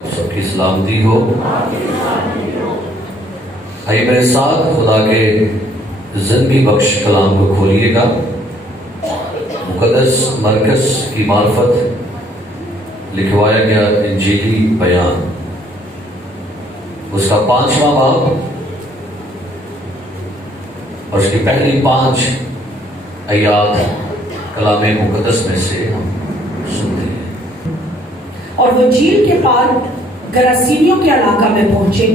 سب کی سلامتی ہو۔ آئیے میرے ساتھ خدا کے زندگی بخش کلام کو کھولیے گا۔ مقدس مرکز کی معرفت لکھوایا گیا انجیلی بیان، اس کا 5واں باب اور اس کی پہلی 5 آیات کلام مقدس میں سے ہم سنتے ہیں۔ اور وہ جھیل کے پار گراسینیوں کے علاقہ میں پہنچے،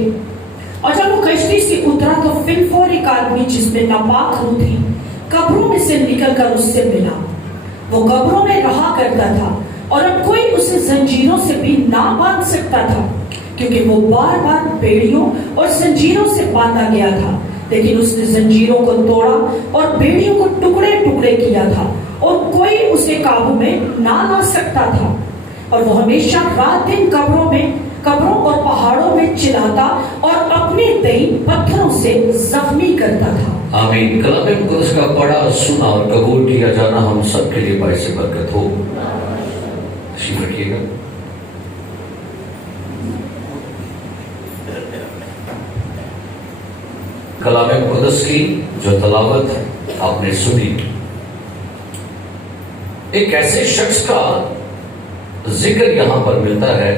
اور جب وہ کشتی سے اترا تو فی الفور ایک آدمی جس میں ناپاک روح تھی قبروں میں سے نکل کر اس سے ملا۔ وہ قبروں میں رہا کرتا تھا اور اب کوئی اسے زنجیروں سے بھی نہ باندھ سکتا تھا، کیونکہ وہ بار بار بیڑیوں اور زنجیروں سے باندھا گیا تھا۔ لیکن اس نے زنجیروں کو توڑا اور بیڑیوں کو ٹکڑے ٹکڑے کیا تھا، اور کوئی اسے قابو میں نہ لا سکتا تھا۔ اور وہ ہمیشہ رات دن قبروں اور پہاڑوں میں چلاتا اور اپنے دئی پتھروں سے زخمی کرتا تھا۔ آمین۔ کلام مقدس کا پڑھا، سنا اور قبول کیا جانا ہم سب کے لیے باعث برکت ہو۔ تشریف رکھیے گا۔ کلام مقدس کی جو تلاوت آپ نے سنی، ایک ایسے شخص کا ذکر یہاں پر ملتا ہے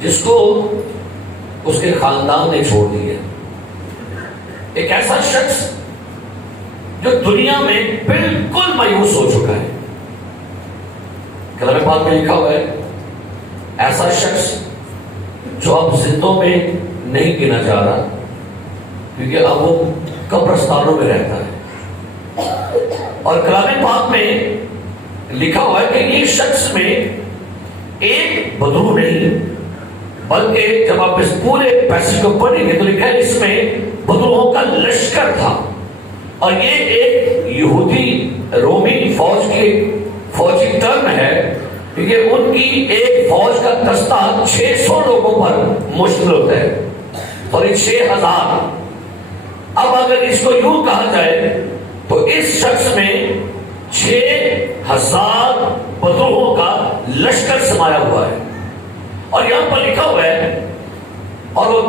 جس کو اس کے خاندان نے چھوڑ دیا۔ ایک ایسا شخص جو دنیا میں بالکل مایوس ہو چکا ہے۔ کلام پاک میں لکھا ہوا ہے ایسا شخص جو اب زندوں میں نہیں گنا جا رہا، کیونکہ اب وہ قبرستانوں میں رہتا ہے۔ اور کلام پاک میں لکھا ہوا ہے کہ ایک شخص میں ایک بدو نہیں، بلکہ جب آپ اس پورے پیسے کو پڑھیں گے تو لکھا ہے اس میں بدوؤں کا لشکر تھا، اور یہ ایک یہودی رومی فوجی ٹرم ہے، کیونکہ ان کی ایک فوج کا دستہ 600 لوگوں پر مشتمل ہوتا ہے، اور 6000۔ اب اگر اس کو یوں کہا جائے تو اس شخص میں 6000 بدوؤں کا لشکر سمایا ہوا ہے۔ اور یہاں پر لکھا ہوا ہے اور وہ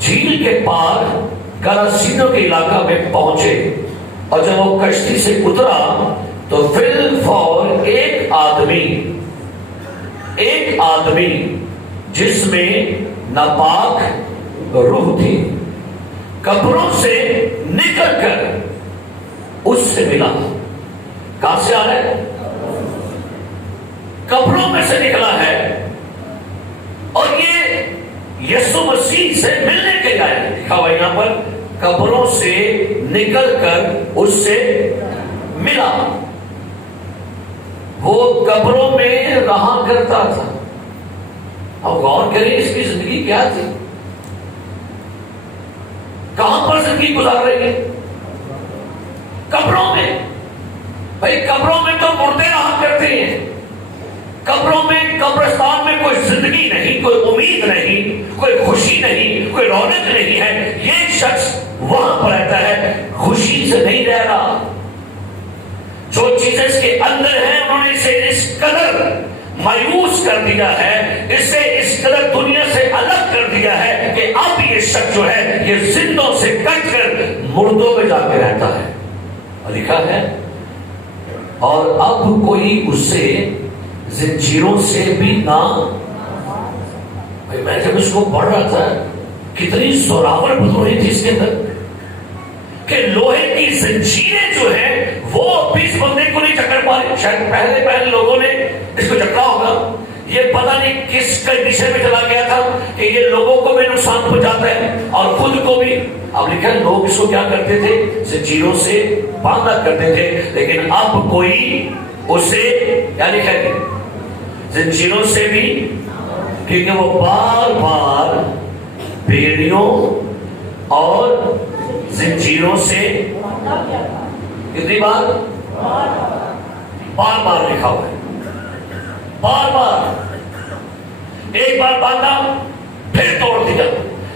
جھیل کے پار گراسینوں کے علاقہ میں پہنچے، اور جب وہ کشتی سے اترا تو فی الفور ایک آدمی جس میں ناپاک روح تھی قبروں سے نکل کر اس سے ملا۔ کہاں سے آ رہا ہے؟ قبروں میں سے نکلا ہے، اور یہ یسوع مسیح سے ملنے کے لیے آیا۔ لکھا ہوا یہاں پر قبروں سے نکل کر اس سے ملا۔ وہ قبروں میں رہا کرتا تھا۔ اب غور کریں اس کی زندگی کیا تھی، کہاں پر زندگی گزار رہی ہے؟ قبروں میں۔ بھائی قبروں میں تو مردے رہا کرتے ہیں، قبروں میں قبرستان میں کوئی زندگی نہیں، کوئی امید نہیں، کوئی خوشی نہیں، کوئی رونق نہیں ہے۔ یہ شخص وہاں پر رہتا ہے، خوشی سے نہیں رہ رہا۔ جو چیزیں اس کے اندر ہیں انہوں نے اسے اس قدر مایوس کر دیا ہے، اسے اس قدر دنیا سے الگ کر دیا ہے کہ اب یہ شخص جو ہے یہ زندوں سے کٹ کر مردوں میں جا کے رہتا ہے۔ اور لکھا ہے اور اب کوئی اسے زنجیروں سے بھی نہ۔ میں جب اس کو پڑھ رہا تھا کتنی زوراور بدوئی تھی اس کے اندر، کہ لوہے کی زنجیریں جو ہیں وہ اس بندے کو نہیں چکر پا رہی۔ شاید پہلے لوگوں نے اس کو چکرا ہوگا، یہ پتہ نہیں کس کنڈیشن میں چلا گیا تھا کہ یہ لوگوں کو بھی نقصان پہنچاتا ہے اور خود کو بھی۔ اب لکھا ہے لوگ اس کو کیا کرتے تھے؟ زنجیروں سے باندھا کرتے تھے، لیکن اب کوئی اسے کیا لکھا ہے؟ زنجیروں سے بھی، کیونکہ وہ بار بار بیڑیوں اور زنجیروں سے کتنی بار؟ بار بار لکھا ہوا ہے، بار بار۔ ایک بار باندھا پھر توڑ دیا،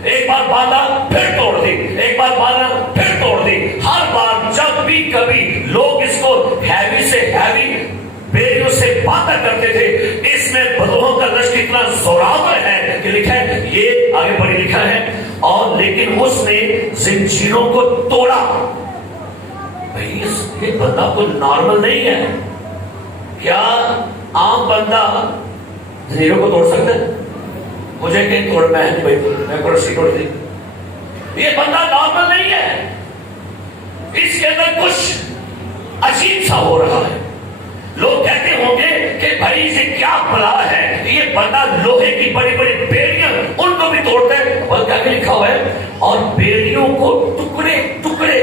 ایک بار باندھا پھر توڑ دی، ایک بار باندھا پھر توڑ دی۔ ہر بار جب بھی کبھی لوگ اس کو ہیوی سے ہیوی بیڑیوں سے باندھا کرتے تھے، اس میں بدوہوں کا رشک اتنا زوراور ہے کہ لکھا ہے، یہ آگے پڑھی لکھا ہے، اور لیکن اس نے زنجیروں کو توڑا. بھئی یہ بندہ کوئی نارمل نہیں ہے. کیا عام بندہ زنجیروں کو توڑ سکتا ہے؟ مجھے کہیں توڑ میں کو رسی توڑ دی. یہ بندہ نارمل نہیں ہے. اس کے اندر کچھ عجیب سا ہو رہا ہے. لوگ کہتے ہوں گے کہ بھائی یہ کیا بلا ہے، یہ بندہ لوہے کی بڑی بڑی بیڑیاں ان کو بھی توڑتا ہے. بلکہ آگے لکھا ہوا ہے، اور بیڑیوں کو ٹکڑے ٹکڑے،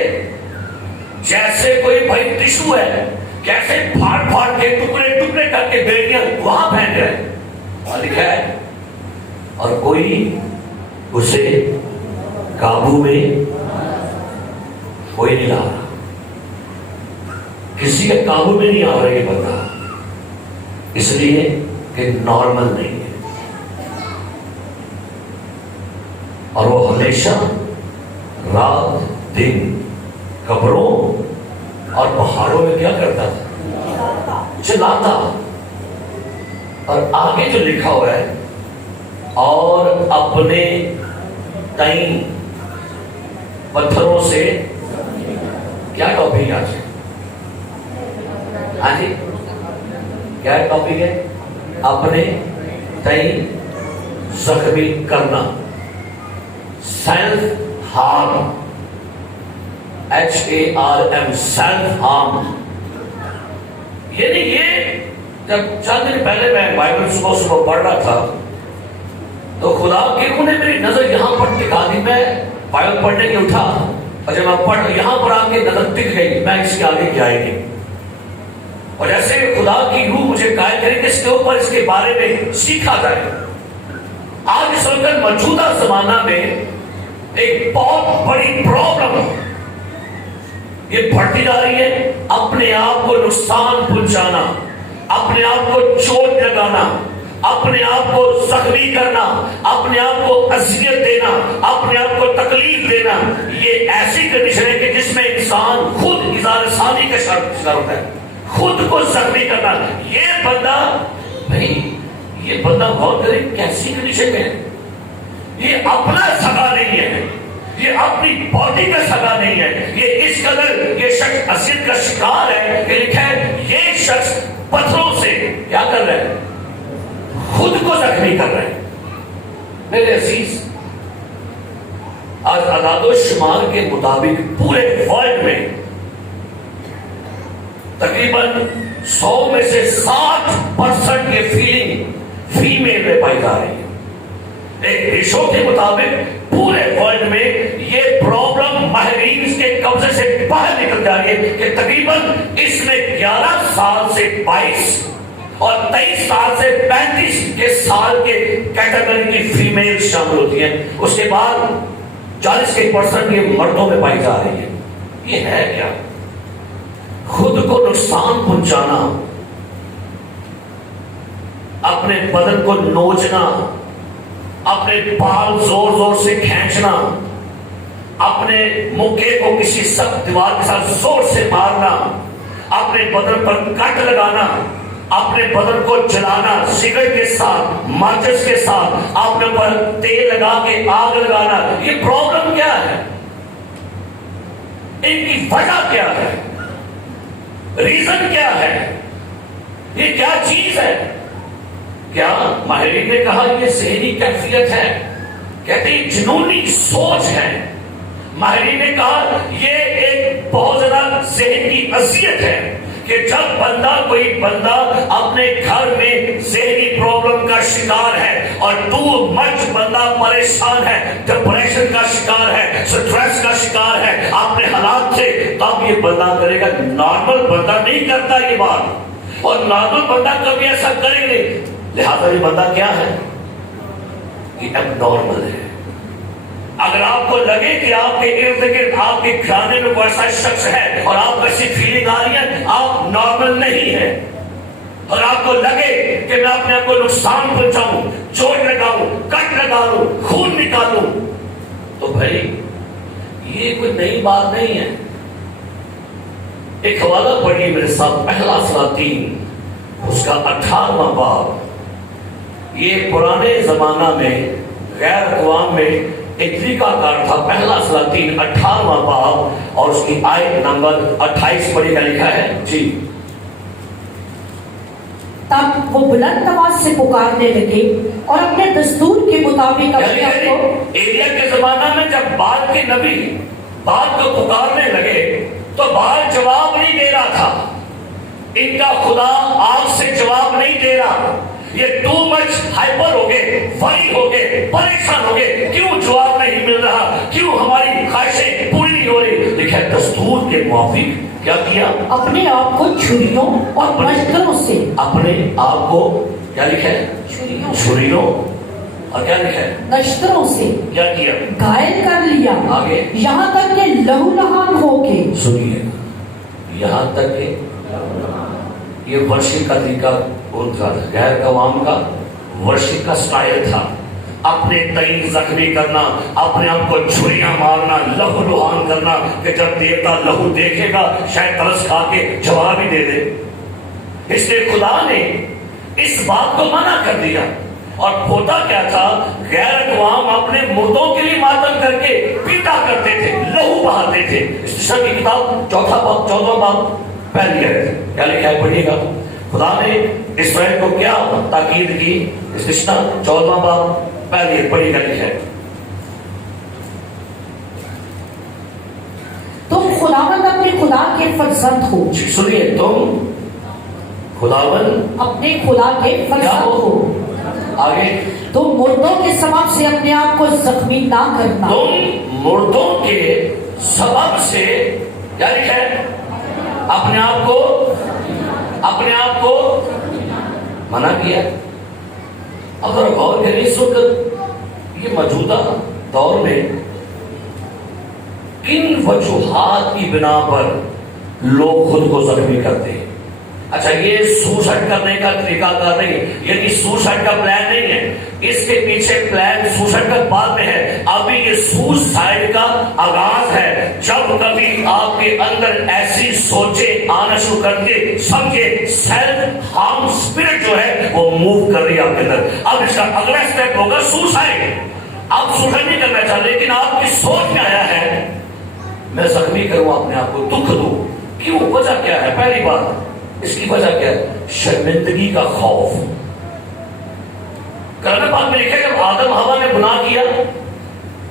جیسے کوئی بھائی ٹشو ہے، کیسے پھاڑ پھاڑ کے ٹکڑے ٹکڑے کر کے بیڑیاں وہاں پھینک رہے. اور لکھا ہے، اور کوئی اسے قابو میں کوئی نہیں لا رہا. کسی کے قابو میں نہیں آ رہا یہ بندہ، اس لیے کہ نارمل نہیں ہے. اور وہ ہمیشہ رات دن قبروں اور پہاڑوں میں کیا کرتا تھا؟ چلاتا. اور آگے جو لکھا ہوا ہے، اور اپنے تئیں پتھروں سے کیا ٹاپک ہے آج؟ ہاں جی کیا ٹاپک ہے؟ اپنے تئیں زخمی کرنا. Self harm, HARM، self harm. یعنی یہ جب چند دن پہلے میں بائبل صبح پڑھ رہا تھا تو خدا کی روح نے میری نظر یہاں پر ٹکا دی. میں بائبل پڑھنے کے اٹھا اور جب میں پڑھ یہاں پر آ کے نظر ٹک گئی. میں اس کے آگے کیا آئے گی، اور جیسے خدا کی روح مجھے قائل کرے کہ اس کے اوپر اس کے بارے میں سیکھا جائے. آج اس وقت موجودہ زمانہ میں ایک بہت بڑی پرابلم یہ بڑھتی جا رہی ہے. اپنے آپ کو نقصان پہنچانا، اپنے آپ کو چوٹ لگانا، اپنے آپ کو زخمی کرنا، اپنے آپ کو اذیت دینا، اپنے آپ کو تکلیف دینا. یہ ایسی کنڈیشن ہے کہ جس میں انسان خود اظہار ثانی کا شکار ہوتا ہے، خود کو زخمی کرنا. یہ بندہ بھائی، یہ بندہ بہت کیسی کنڈیشن میں ہے. یہ اپنا سگا نہیں ہے، یہ اپنی باڈی کا سگا نہیں ہے. یہ اس قدر یہ شخص اذیت کا شکار ہے کہ لکھا ہے یہ شخص پتھروں سے کیا کر رہا ہے؟ خود کو زخمی کر رہا ہے. میرے عزیز، آج اعداد و شمار کے مطابق پورے ورلڈ میں تقریباً 100 میں سے 60% یہ فیلنگ فیمیل میں پائی جا رہی ہے. ایک ریشو کے مطابق پورے ورلڈ میں یہ پرابلم ماہرین کے قبضے سے باہر نکل جا رہی ہے کہ تقریباً اس میں 11 سال سے 22 اور 23 سال سے 35 کے سال کے کیٹیگری کی فیمیل شامل ہوتی ہیں. اس کے بعد 40% یہ مردوں میں پائی جا رہی ہے. یہ ہے کیا؟ خود کو نقصان پہنچانا، اپنے بدن کو نوچنا، اپنے بال زور زور سے کھینچنا، اپنے مکے کو کسی سخت دیوار کے ساتھ زور سے مارنا، اپنے بدن پر کٹ لگانا، اپنے بدن کو جلانا سگریٹ کے ساتھ، ماچس کے ساتھ، اپنے پر تیل لگا کے آگ لگانا. یہ پرابلم کیا ہے؟ ان کی وجہ کیا ہے؟ ریزن کیا ہے؟ یہ کیا چیز ہے؟ کیا ماہرین نے کہا یہ ذہنی کیفیت ہے؟ کہتے ہیں جنونی سوچ ہے. ماہرین نے کہا یہ ایک بہت زیادہ ذہن کی اذیت ہے کہ جب کوئی بندہ اپنے گھر میں ذہنی پرابلم کا شکار ہے اور تو مچ بندہ پریشان ہے، ڈپریشن کا شکار ہے، سٹریس کا شکار ہے اپنے حالات سے، تب یہ بندہ کرے گا. نارمل بندہ نہیں کرتا یہ بات، اور نارمل بندہ کبھی ایسا کرے نہیں. لہذا یہ بندہ کیا ہے؟ یہ اب نارمل ہے. اگر آپ کو لگے کہ آپ کے ارد گرد آپ کے گھرانے میں کوئی ایسا شخص ہے اور آپ کو ایسی فیلنگ آ رہی ہے، آپ نارمل نہیں ہے. اور آپ کو لگے کہ میں اپنے آپ کو نقصان پہنچاؤں، چوٹ لگاؤں، کٹ لگاؤں، خون نکالوں، تو بھائی یہ کوئی نئی بات نہیں ہے. ایک حوالہ پڑھیے میرے ساتھ، پہلا سلاطین اس کا 18واں باب، یہ پرانے زمانہ میں غیر اقوام میں ایک طریقہ کار تھا. پہلا سلاطین 18واں باب اور اس کی آیت نمبر 28 پڑھی کا لکھا ہے. جی. تب وہ بلند آواز سے پکارنے لگے اور اپنے دستور کے مطابق اپنے آپ کو ایلیا کے زمانہ میں جب بال کے نبی بال کو پکارنے لگے تو بال جواب نہیں دے رہا تھا. ان کا خدا آگ سے جواب نہیں دے رہا. یہ ٹو مچ ہائپر ہو گئے, فری ہو گئے, پریشان ہو گئے. کیوں جواب نہیں مل رہا؟ کیوں ہماری خواہشیں پوری نہیں ہو رہی؟ لکھا ہے دستور کے موافق کیا کیا؟ اپنے آپ کو چھریوں اور مشکلوں سے, اپنے آپ کو کیا لکھا ہے؟ چھریوں اور کیا لکھا ہے؟ نشتروں سے کیا کیا؟ گھائل کر لیا. آگے یہاں تک کہ لہو لہان ہو کے. سنیے, یہاں تک کہ یہ ورشپ کا طریقہ تھا, غیر قوام کا ورشپ کا سٹائل تھا. اپنے تئیں زخمی کرنا, اپنے آپ کو چھریاں مارنا, لہو لہان کرنا کہ جب دیوتا لہو دیکھے گا شاید ترس کھا کے جواب ہی دے دے. اس لیے خدا نے اس بات کو منع کر دیا. اور ہوتا کیا تھا, غیر اقوام اپنے مردوں کے لیے ماتم کر کے پیٹا کرتے تھے, لہو بہاتے تھے. استشاء کی کتاب 14واں باب پہلی آیت کیا لکھا ہے, پڑھیے گا. خدا نے اسرائیل کو کیا تاکید کی؟ استشاء 14واں باب پہلی آیت پڑھی گا, لکھا ہے تم خداوند اپنے خدا کے فرزند ہو. سنیے, تم خداوند اپنے خدا کے فرزند ہو. آگے تم مردوں کے سبب سے اپنے آپ کو زخمی نہ کرنا. تم مردوں کے سبب سے کیا لکھا ہے؟ اپنے آپ کو منع کیا. اگر غور کریں اس وقت یہ موجودہ دور میں کن وجوہات کی بنا پر لوگ خود کو زخمی کرتے ہیں. اچھا, یہ سوسائڈ کرنے کا طریقہ کار نہیں, یعنی سوسائڈ کا پلان نہیں ہے. اس کے پیچھے پلان سوسائڈ کا بعد میں ہے. ابھی یہ سوسائڈ کا آغاز ہے. جب کبھی آپ کے اندر ایسی سوچیں آنا شروع کر کے سمجھے سیلف ہارم اسپرٹ جو ہے وہ موو کر رہی ہے آپ کے اندر. اب اس کا اگلا اسٹیپ ہوگا سوسائڈ. آپ سوسائڈ نہیں کرنا چاہتے, لیکن آپ کی سوچ میں آیا ہے میں زخمی کروں, اپنے آپ کو دکھ دوں. کیوں؟ وجہ کیا ہے؟ پہلی بات اس کی وجہ کیا ہے؟ شرمندگی کا خوف. قرآن پاک میں لکھا ہے جب آدم ہوا نے گناہ کیا,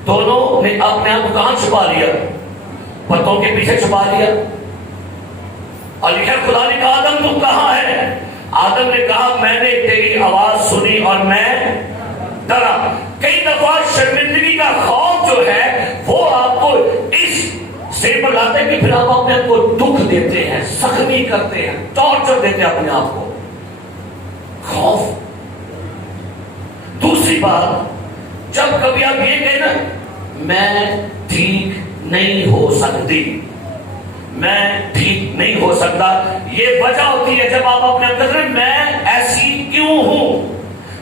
دونوں نے اپنے آپ کو کہاں چھپا لیا؟ پتوں کے پیچھے چھپا لیا. اور لکھا ہے خدا نے کہا آدم تم کہاں ہے؟ آدم نے کہا میں نے تیری آواز سنی اور میں ڈرا. کئی دفعہ شرمندگی کا خوف جو ہے وہ آپ کو اس سے بلاتے ہیں کہ پھر آپ اپنے آپ کو دکھ دیتے ہیں, زخمی کرتے ہیں, ٹارچر دیتے ہیں اپنے آپ کو. خوف. دوسری بات, جب کبھی آپ یہ کہیں نا میں ٹھیک نہیں ہو سکتی, میں ٹھیک نہیں ہو سکتا, یہ وجہ ہوتی ہے جب آپ اپنے آپ کہتے ہیں میں ایسی کیوں ہوں,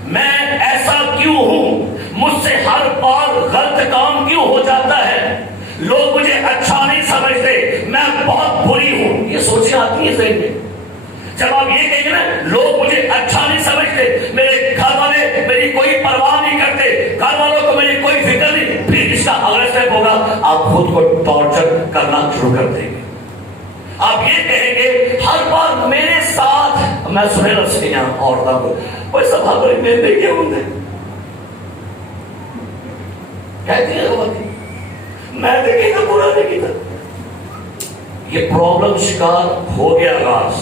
میں ایسا کیوں ہوں, مجھ سے ہر بار غلط کام کیوں ہو جاتا ہے, لوگ مجھے اچھا نہیں سمجھتے, میں بہت بری ہوں. یہ سوچیں آتی ہیں ذہن میں. جب آپ یہ کہیں گے نا لوگ مجھے اچھا نہیں سمجھتے, میرے گھر والے میری کوئی پرواہ نہیں کرتے, گھر والوں کو میری کوئی فکر نہیں, پھر اس کا اگلا اسٹیپ ہوگا آپ خود کو ٹارچر کرنا شروع کر دیں گے. آپ یہ کہیں گے ہر بار میرے ساتھ, میں سنے لفظ کے یہاں عورتوں کو کوئی سب بڑے میں دیکھے ہوں گے کہتی ہیں میں دیکھے تو برا نہیں کیا. یہ پرابلم شکار ہو گیا آغاز.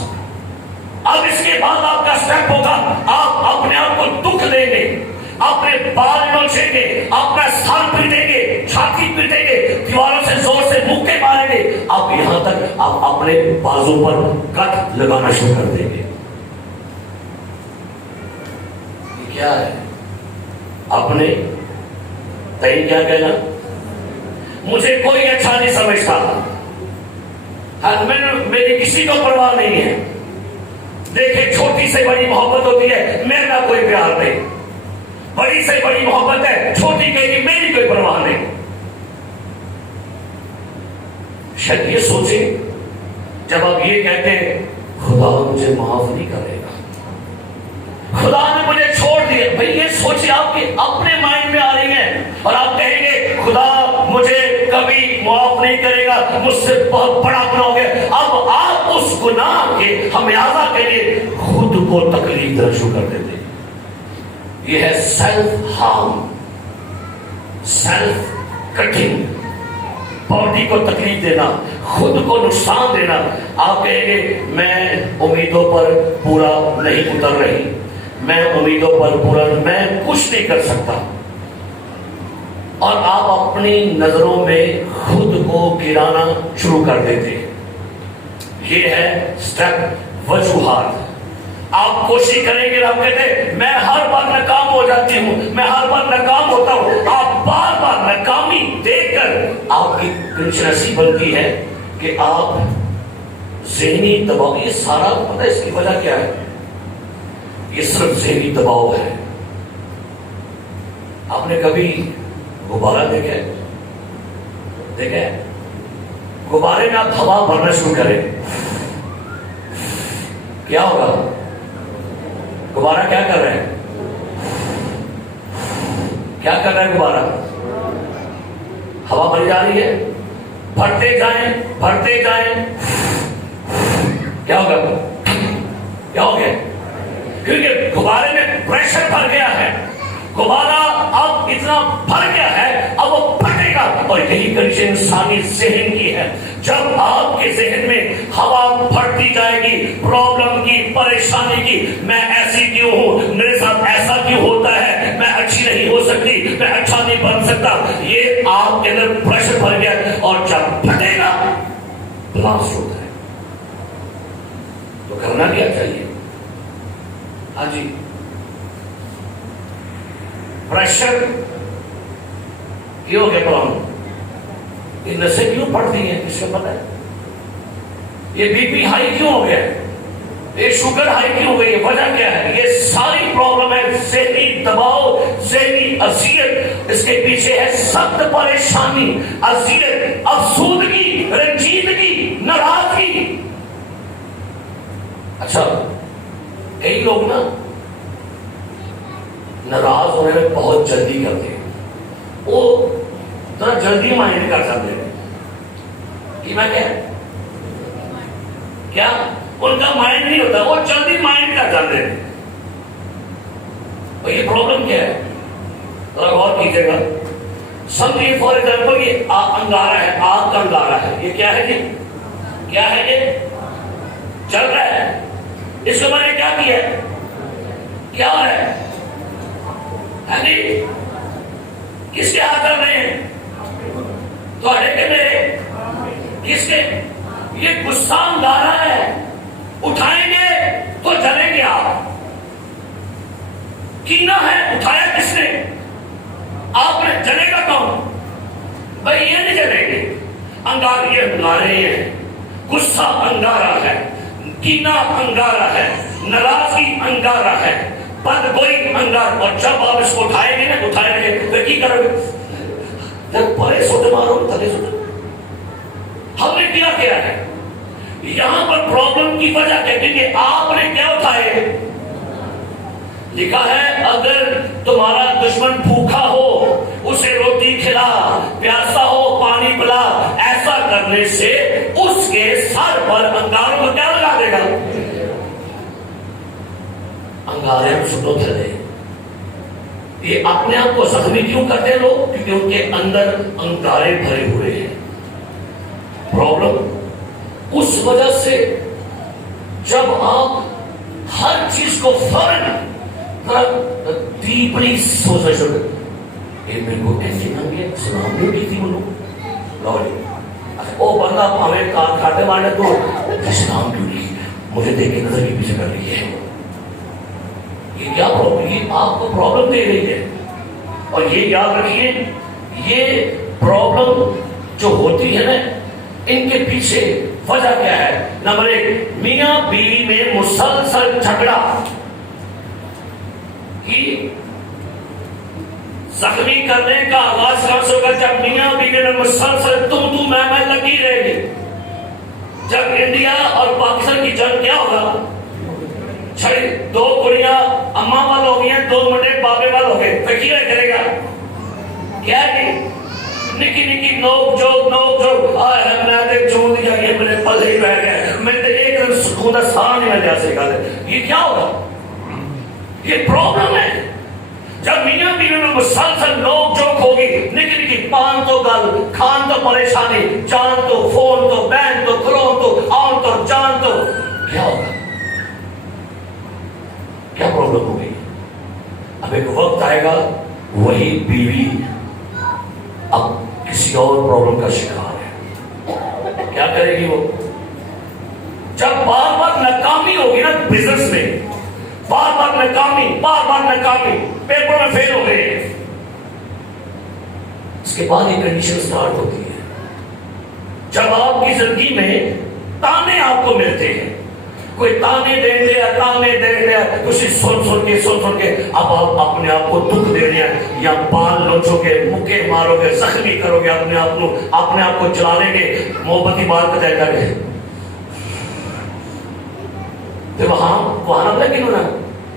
اب اس کے بعد آپ کا سٹیپ ہوگا آپ اپنے آپ کو دکھ دیں گے, اپنے بال نوچیں گے, اپنا سر پیٹیں گے, چھاتی پیٹیں گے, دیواروں سے زور سے مکے ماریں گے. اب یہاں تک آپ اپنے بازو پر کٹ لگانا شروع کر دیں گے. یہ کیا ہے؟ اپنے تئیں کیا کہنا, مجھے کوئی اچھا نہیں سمجھتا, میری کسی کو پرواہ نہیں ہے. دیکھیں چھوٹی سے بڑی محبت ہوتی ہے, میرا کوئی پیار نہیں. بڑی سے بڑی محبت ہے, چھوٹی کہے گی میری کوئی پرواہ نہیں. شاید یہ سوچیں جب آپ یہ کہتے خدا مجھے معاف نہیں کرے گا, خدا نے مجھے چھوڑ دیا. بھئی آپ کے اپنے مائنڈ میں آ رہی ہیں اور آپ کہیں گے خدا مجھے کبھی معاف نہیں کرے گا، مجھ سے بہت بڑا گناہ ہو گیا. اب آپ اس گناہ کے خمیازہ کے لیے خود کو تکلیف دینا شروع کر دیتے. یہ ہے self harm, self cutting, body کو تکلیف دینا، خود کو نقصان دینا. آپ کہیں گے میں امیدوں پر پورا نہیں اتر رہی، میں امیدوں پر پورا، میں کچھ نہیں کر سکتا. اور آپ اپنی نظروں میں خود کو گرانا شروع کر دیتے. یہ ہے سٹیپ وجوہات. آپ کوشش کریں گے، آپ کہتے ہیں میں ہر بار ناکام ہو جاتی ہوں، میں ہر بار ناکام ہوتا ہوں. آپ بار بار ناکامی دیکھ کر آپ کی کنڈیشن ایسی بنتی ہے کہ آپ ذہنی دباؤ، یہ سارا پتہ ہے اس کی وجہ کیا ہے؟ یہ صرف ذہنی دباؤ ہے. آپ نے کبھی غبارہ دیکھا ہے؟ غبارے میں آپ ہوا بھرنا شروع کریں، کیا ہوگا؟ غبارہ کیا کر رہے ہیں؟ کیا کر رہے ہیں غبارہ؟ ہوا بھری جا رہی ہے. بھرتے جائیں بھرتے جائیں، کیا ہوگا؟ کیا ہو گیا؟ کیونکہ غبارے میں پریشر بھر گیا ہے. غبارہ اب اتنا بھر گیا ہے، اب وہ پھٹے گا. اور یہی کنڈیشن انسانی ذہن کی ہے. جب آپ کے ذہن میں ہوا بھرتی جائے گی، پرابلم کی، پریشانی کی، میں ایسی کیوں ہوں، میرے ساتھ ایسا کیوں ہوتا ہے، میں اچھی نہیں ہو سکتی، میں اچھا نہیں بن سکتا، یہ آپ کے اندر پریشر بھر گیا. اور جب پھٹے گا بلاسٹ ہوتا ہے. تو کرنا کیا چاہیے؟ ہاں جی، پریشر کیوں ہو گیا پرابلم؟ یہ نسیں کیوں پڑتی ہیں؟ کس کو پتا ہے؟ یہ بی پی ہائی کیوں ہو گیا؟ یہ شوگر ہائی کیوں ہو گئی؟ وجہ کیا ہے؟ یہ ساری پرابلم ہے ذہنی دباؤ، ذہنی اذیت. اس کے پیچھے ہے سخت پریشانی، اذیت، افسردگی، رنجیدگی، ناراضگی. اچھا، کئی لوگ نا ناراض ہونے میں بہت جلدی کرتے ہیں. وہ ذرا جلدی مائنڈ کر سکتے ہیں کہ میں کیا ان کا مائنڈ نہیں ہوتا، وہ جلدی مائنڈ کر جاتے ہیں. اور یہ پرابلم کیا ہے؟ ذرا غور کیجیے گا. سمجھیے فار ایگزامپل یہ انگارہ ہے، آگ کا انگارہ ہے. یہ کیا ہے جی؟ کیا ہے یہ؟ چل رہا ہے. اس کو میں نے کیا کیا ہے؟ کیا ہے؟ کس کے ہاتھ چل رہے ہیں؟ تو میرے کس کے؟ یہ غصہ انگارہ ہے، اٹھائیں گے تو جلیں گے آپ. کینہ ہے، اٹھایا کس نے؟ آپ نے. جلے گا کون؟ بھائی یہ نہیں جلیں گے. انگار یہ انگارے ہیں. غصہ انگارہ ہے، کینہ انگارہ ہے، ناراضگی انگارہ ہے، بدگوئی انگار. اور جب آپ اس کو اٹھائیں گے نا، اٹھائیں گے تو کی کرو گے؟ جب پرے سوٹے مارو تھلے سوٹے. ہم نے کیا ہے یہاں پر پرابلم کی وجہ کیا؟ کہ آپ نے کیا اٹھائے؟ لکھا ہے اگر تمہارا دشمن بھوکا ہو اسے روٹی کھلا، پیاسا ہو پانی پلا. ایسا کرنے سے اس کے سر پر انگاروں کو کیا لگا دے گا؟ انگارے چھٹو تھے. یہ اپنے آپ کو زخمی کیوں کرتے ہیں لوگ؟ کیونکہ ان کے اندر انگارے بھرے ہوئے ہیں. پرابلم اس وجہ سے جب آپ ہر چیز کو فوراً ڈیپلی سوچنا شروع کرتے، یہ میرے کو ایسے نہ گیا سلام نہیں کی تھی وہ لوگ لوڑی. وہ بندہ ہمیں کھاتے مارنے تو سلام کیوں نہیں، مجھے دیکھ کے نظر کے پیچھے کر رہی ہے. یہ کیا پرابلم؟ یہ آپ کو پرابلم دے رہی ہے. اور یہ یاد رکھیے، یہ پرابلم جو ہوتی ہے نا، ان کے پیچھے وجہ کیا ہے؟ نمبر 1، میاں بیوی میں مسلسل جھگڑا کی زخمی کرنے کا آغاز کہاں ہوگا؟ جب میاں بیوی میں مسلسل تو میں لگی رہے گی. جب انڈیا اور پاکستان کی جنگ کیا ہوگا؟ چھڑی دو کڑیاں اماں وال ہو گئی ہیں, دو منڈے بابے وال ہو گئے, تو کی کرے گا؟ کیا ہے نکی نکی نوک جوک آئے میں نے چون دیا, یہ میرے پلے ہی رہ گئے, میں نے ایک دن سکون دا سارا نہیں میں جا سکا. یہ کیا ہوگا؟ یہ پرابلم ہے. جب میاں بیوی میں مسلسل نوک جوک ہوگی, نکی نکی پان تو گل, کھان تو پریشانی, جان تو فون تو بہن تو کرون تو آن تو جان تو, کیا ہوگا؟ کیا پرابلم ہوگی؟ اب ایک وقت آئے گا وہی بیوی اب کسی اور پرابلم کا شکار ہے. کیا کرے گی وہ؟ جب بار بار ناکامی ہوگی نا بزنس میں, بار بار ناکامی, پیپر میں فیل ہو گئے, اس کے بعد یہ کنڈیشن سٹارٹ ہوتی ہے. جب آپ کی زندگی میں تانے آپ کو ملتے ہیں, کوئی تانے دے دیا, کچھ سن کے اب آپ اپنے آپ کو دکھ دے دیا, یا بال نوچو گے, مکے مارو گے, زخمی کرو گے اپنے آپ کو چلا لیں گے محبتی بات کا طے کر کے. پھر وہاں نہ بلا کیوں نا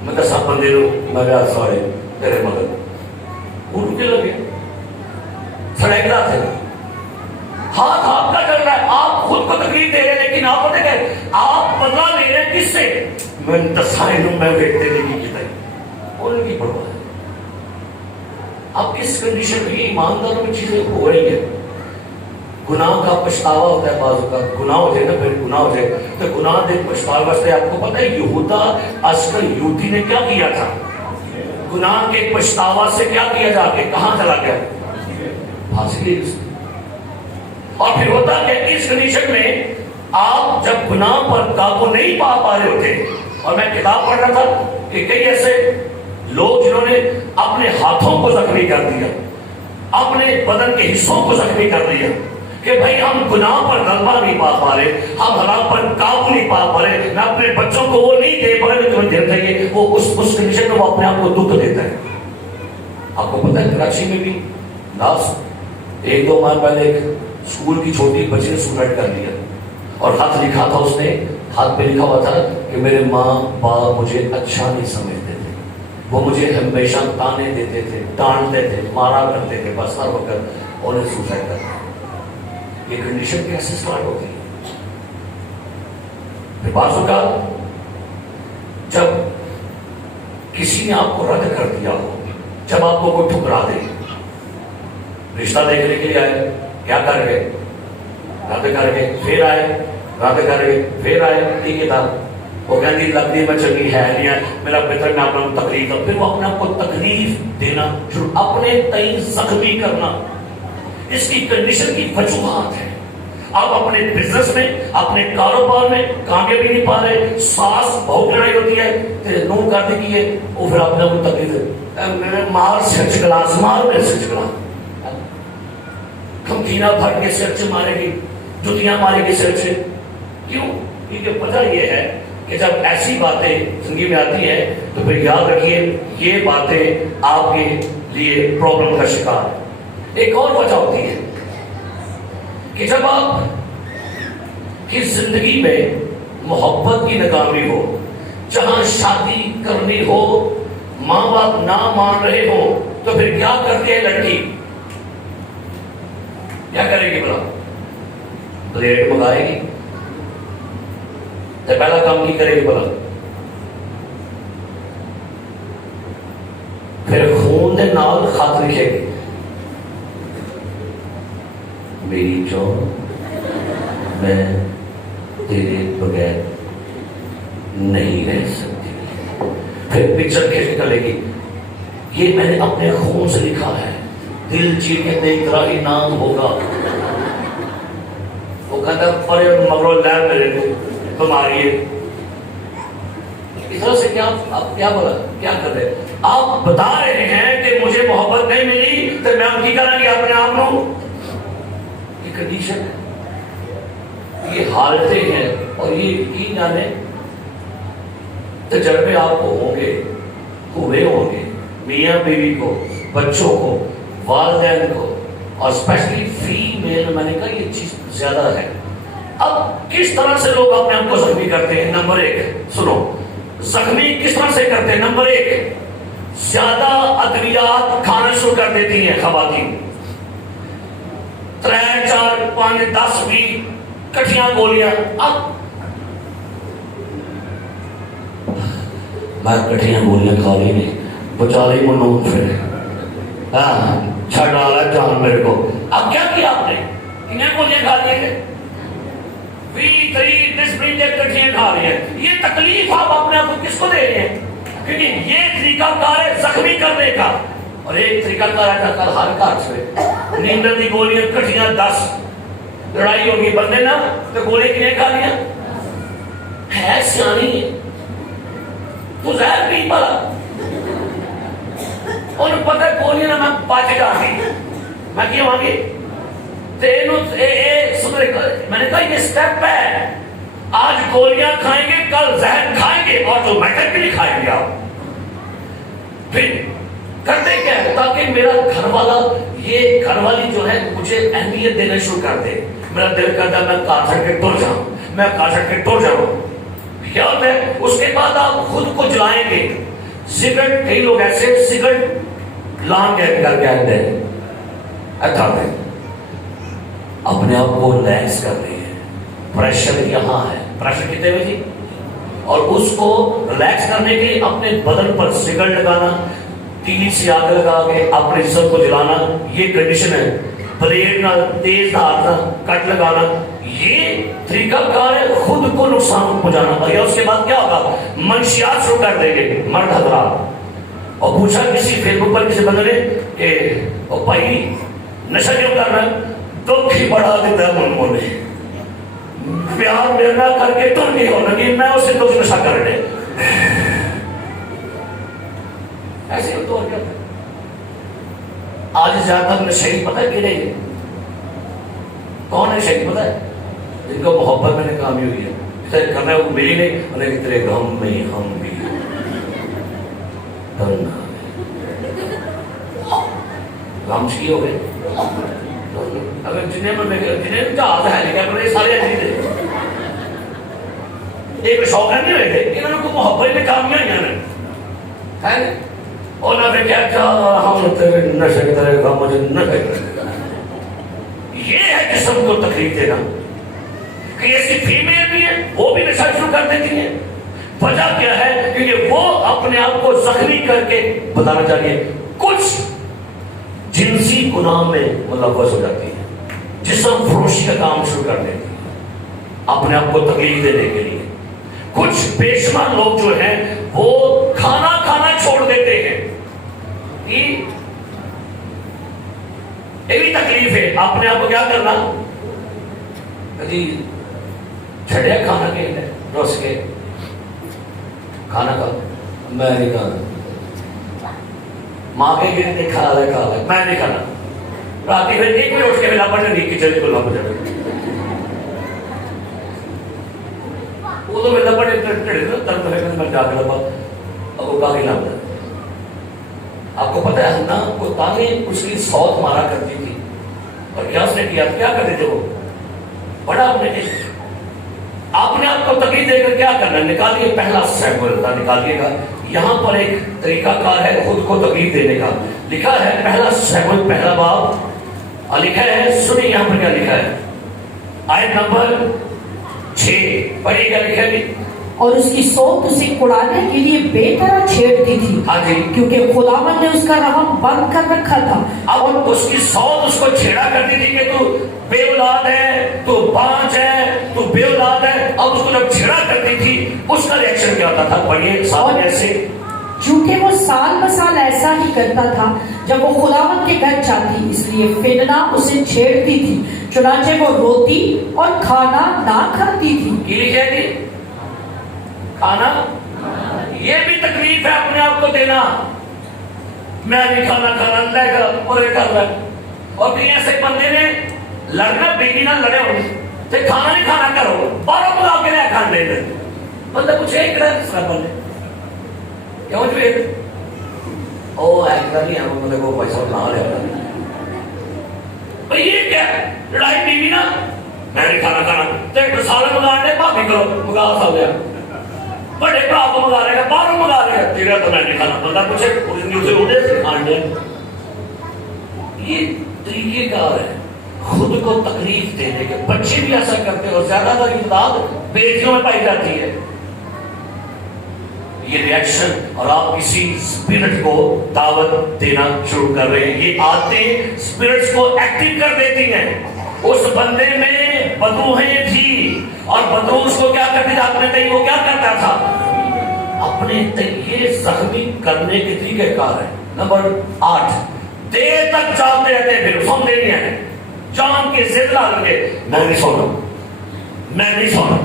میں کہا سب بندے میں کہا سارے تیرے مدد وہ رکے لگے سڑک رہا تھے, ہاتھ آپ کا چل رہا ہے, آپ خود کو تکلیف دے رہے ہیں, لیکن آپ بتے گئے آپ بدلا لے رہے ہیں کس سے؟ میں دسائن ہوں, میں بیٹھتے نہیں کی بھائی اور ان کی پڑھوا ہے. اب کس کنڈیشن میں ایمانداروں میں چیزیں ہو رہی ہیں. گناہ کا پچھتاوا ہوتا ہے بعض کا, گناہ ہو جائے نا, پھر گناہ ہو جائے تو گناہ دے پچھتاوا واسطے. آپ کو پتہ ہے یہودا اصل یہودی نے کیا کیا تھا؟ گناہ کے پچھتاوا سے کیا کیا جا کے کہاں چلا گیا؟ پھانسی لی. اور پھر ہوتا کہ اس کنڈیشن میں آپ جب گناہ پر قابو نہیں پا رہے ہوتے, اور میں کتاب پڑھ رہا تھا کہ کئی ایسے لوگ جنہوں نے اپنے ہاتھوں کو زخمی کر دیا, اپنے بدن کے حصوں کو زخمی کر دیا کہ بھائی ہم گناہ پر غلبہ نہیں پا رہے, ہم حرام پر قابو نہیں پا رہے, میں اپنے بچوں کو وہ نہیں دے پا رہے جو تمہیں دینا چاہیے. وہ اس کنڈیشن میں وہ اپنے آپ کو دکھ دیتا ہے. آپ کو پتہ ہے کراچی میں بھی لاسٹ 1-2 ماہ پہلے ایک اسکول کی چھوٹی بچی نے سوسائڈ کر لیا, اور خط لکھا تھا, اس نے ہاتھ پہ لکھا ہوا تھا کہ میرے ماں باپ مجھے اچھا نہیں سمجھتے تھے, وہ مجھے ہمیشہ تانے دیتے تھے, ڈانٹتے تھے, مارا کرتے تھے, بس ہر وقت انہیں سوسائڈ کرنا. یہ کنڈیشن کیسے سٹارٹ ہوتی ہے؟ پھر بعض اوقات جب کسی نے آپ کو رد کر دیا ہو, جب آپ کو کوئی ٹھکرا دے, رشتہ دیکھنے کے لیے آئے, کیا کر گئے؟ رد کر گئے, پھر آئے, رد کر گئے, پھر آئے, ٹھیک ہے تھا, وہ کہتی لگتی میں چنگی ہے نہیں ہے, میرا بہتر میں اپنا تکلیف دوں. پھر وہ اپنے آپ کو تکلیف دینا شروع, اپنے تئیں زخمی کرنا. اس کی کنڈیشن کی وجوہات ہے. آپ اپنے بزنس میں, اپنے کاروبار میں کامیابی نہیں پا رہے, ساس بہو کی لڑائی ہوتی ہے, نو کر دی کی ہے, وہ پھر اپنے آپ کو تکلیف دے, مار سچ گلاس, مار میرے سچ گلاس, کھمکینا بھر کے سر سے مارے گی, جتیاں مارے گی سر سے. کیوں؟ کیونکہ وجہ یہ ہے کہ جب ایسی باتیں زندگی میں آتی ہیں تو پھر یاد رکھیے یہ باتیں آپ کے لیے پرابلم کا شکار ہے. ایک اور وجہ ہوتی ہے کہ جب آپ کی زندگی میں محبت کی ناکامی ہو, جہاں شادی کرنی ہو ماں باپ نہ مان رہے ہو, تو پھر کیا کرتی ہے لڑکی؟ کیا کرے گی بلا؟ پلیٹ منگائے گی. تو پہلا کام کی کرے گی بلا؟ پھر خون دے نال خط لکھے گی, میری جان میں تیرے بغیر نہیں رہ سکتی. پھر پکچر کھینچ کر لے گی, یہ میں نے اپنے خون سے لکھا ہے, دل چیر کے دیکھ رہا ہی نام ہوگا. وہ کہتا پرے مگرو لیر میرے تمہاری ہے. اس طرح سے کیا آپ کیا بولا, کیا کر رہے؟ آپ بتا رہے ہیں کہ مجھے محبت نہیں ملی تو میں ان کی کریں گے اپنے آپ کو. یہ کنڈیشن ہے, یہ حالتیں ہیں, اور یہ یقین جانے تجربے آپ کو ہوں گے, ہوئے ہوں گے, میاں بیوی کو, بچوں کو, والدین کو, اور اسپیشلی فیمیل. میں نے کہا یہ چیز زیادہ ہے. اب کس طرح سے لوگ اپنے آپ کو زخمی کرتے ہیں؟ نمبر 1 سنو, زخمی کس طرح سے کرتے ہیں؟ نمبر 1، زیادہ ادویات کھانا شروع کر دیتی ہیں خواتین، 3 4 5 10 20 کٹھیاں گولیاں. اب میں کٹھیاں گولیاں کھا لی نہیں، بچا لی منون پھر چھڑ ڈالا جان میرے کو. اب کیا کیا آپ نے؟ انہیں گولیاں کھا لی ہیں، 20 30 10 کٹھیاں کھا لی ہیں. یہ تکلیف آپ اپنے آپ کو کس کو دے رہے ہیں؟ کیونکہ یہ طریقہ کار ہے زخمی کرنے کا. اور ایک طریقہ کار ہے کل ہر گھر سے نیندر کی گولیاں کٹھیاں 10، لڑائی ہوگی بندے نا تو گولی کنے کھا لیا ہے سیانی ہے تو زہر پی پڑا اور پتہ گولی نہ میں پاچے گا میں کیا وہاں گی میں نے کہا یہ سٹیپ ہے، آج گولیاں کھائیں گے کل زہر کھائیں گے، آٹومیٹکلی کھائیں گے. آپ پھر کرتے کیا ہے تاکہ میرا گھر والا، یہ گھر والی جو ہے مجھے اہمیت دینا شروع کر دے. میرا دل کرتا ہے میں کار چھڑ کے ٹر جاؤں، میں کار چھڑ کے ٹر جاؤں. کیا ہوتا ہے اس کے بعد آپ خود کو جلائیں گے. سگریٹ، کئی لوگ ایسے سگریٹ لان کر کے آتے ہیں اچھا اپنے آپ کو ریلیکس کر رہے ہیں. پریشر یہاں ہے، پریشر کتنے میں جی، اور اس کو ریلیکس کرنے کے لیے اپنے بدن پر سگریٹ لگانا، تیلی سے آگ لگا کے اپنے جسم کو جلانا، یہ کنڈیشن ہے. بلیڈ نہ تیز ہاتھ نہ کٹ لگانا، یہ طریقہ کار ہے خود کو نقصان پہنچانا. یا اس کے بعد کیا ہوگا؟ منشیات شروع کر دیں گے مرد حضرات. اور پوچھا کسی فیس بک پر کسی بندے نے کہ او بھائی نشہ کیوں کر رہا ہے؟ دکھ ہی بڑھا دیتا ہے من نے، پیار میرا کر کے تم نہیں ہونا کہ میں اسے دکھ نشہ کر دے. ایسے ہی تو کیا آج زیادہ تر شہید پتہ ہے کہ نہیں کون ہے شہید پتہ ہے؟ جن کو محبت میں ناکامی ہوئی ہے، کرنا وہ ملی نہیں، انہیں کہ تیرے غم میں ہم بھی غم چکی ہو گئے. اگر جنہیں جہاز ہے لیکن اپنے سارے عزیز ہیں، ایک شوق ہے نہیں رہے تھے انہوں کو محبت میں کامیاں ہیں اور نہ کیا ہم تیرے نشے کی طرح غم مجھے نہ کرے. یہ ہے جسم کو تکلیف دینا. کہ ایسی فیمیل بھی ہیں وہ بھی نشہ شروع کر دیتی ہیں. وجہ کیا ہے؟ کیونکہ وہ اپنے آپ کو زخمی کر کے بتانا چاہیے کچھ جنسی گناہ میں ملوث ہو جاتی ہے، جسم فروشی کا کام شروع کر دیتی ہے اپنے آپ کو تکلیف دینے کے لیے. کچھ بے شمار لوگ جو ہیں وہ کھانا چھوڑ دیتے ہیں. یہ بھی تکلیف ہے. اپنے آپ کو کیا کرنا؟ کبھی چھڑیا کھانا کے روز کے کھانا کا میں نہیں کھانا، ماں کے گرد نہیں کھا رہا میں نہیں کھانا. رات میں 1 بجے اٹھ کے ملا پڑنے نہیں کچن کو لاپ جانا وہ تو ملا پڑے درد ہے میں جا کے لگا اب وہ کافی لگتا ہے. آپ کو پتہ ہے نا وہ تانے اس کی سوت مارا کرتی تھی اور کیا اس نے کیا کرتے تھے وہ بڑا آپ نے آپ کو تکلیف دے کر کیا کرنا؟ نکالیے پہلا سیمپل نکالیے گا. یہاں پر ایک طریقہ کار ہے خود کو تکلیف دینے کا. لکھا ہے پہلا سیمپل پہلا باب لکھا ہے، سنیں یہاں پر کیا لکھا ہے. آیت نمبر 6 پڑھیے گا. لکھا ہے اور اس کی سوت اسے اڑانے کے لیے بے طرح چھیڑتی تھی کیونکہ خداوند نے اس کا رحم بند کر رکھا تھا. اب اس کی سوت اس کو چھیڑا کرتی تھی کہ تو بے اولاد ہے، تو بانج ہے، تو بے اولاد ہے. اب اس کو جب چھیڑا کرتی تھی اس کا ریئیکشن کیا ہوتا تھا؟ پڑھیے سامنے سے. چونکہ وہ سال بسال ایسا ہی کرتا تھا جب وہ خداوند کے گھر جاتی، اس لیے فدنا اسے چھیڑتی تھی، چنانچہ وہ روتی اور کھانا نہ کھاتی تھی. یہ لکھے گی کھانا، یہ بھی تکلیف ہے اپنے آپ کو دینا. میں نہیں کھانا لے گا اور یہ کر رہا ہے. اور کہیں ایسے بندے نے لڑنا بیوی نہ لڑے ہو تو کھانا نہیں کھانا کرو 12 بلا کے لیا کھان لے دیں بندہ کچھ ایک رہا ہے. اس کا بندے کیوں جو ایک او ایک نہیں ہے وہ کو پیسہ بنا لیا. یہ کیا لڑائی بیوی نا میں نہیں کھانا تو ایک سال مگا دے بھابی کرو مگا سا لیا بڑے بھرا کو منگا رہے گا، باہروں منگا رہے گا، تیرا تو میں نہیں کھانا، بندہ پوچھے اسے اڑے سے کھان دیا۔ یہ طریقے کار ہے خود کو تکلیف دینے کے۔ بچے بھی ایسا کرتے ہیں اور زیادہ تر امداد بیٹیوں میں پائی جاتی ہے۔ یہ ریاکشن، اور آپ کسی اسپرٹ کو دعوت دینا شروع کر رہے ہیں، یہ عادتیں اسپرٹس کو ایکٹیو کر دیتی ہیں۔ اس بندے میں بدروہیں تھی اور بدرو اس کو کیا کرتی تھی؟ اپنے تئیں وہ کیا کرتا تھا؟ اپنے تئیں زخمی کرنے کے طریقہ کار ہے۔ نمبر 8، دیر تک جاگتے رہتے ہیں، پھر سوتے نہیں ہیں، جان کے ضد نہ لگے، میں نہیں سونا، میں نہیں سونا،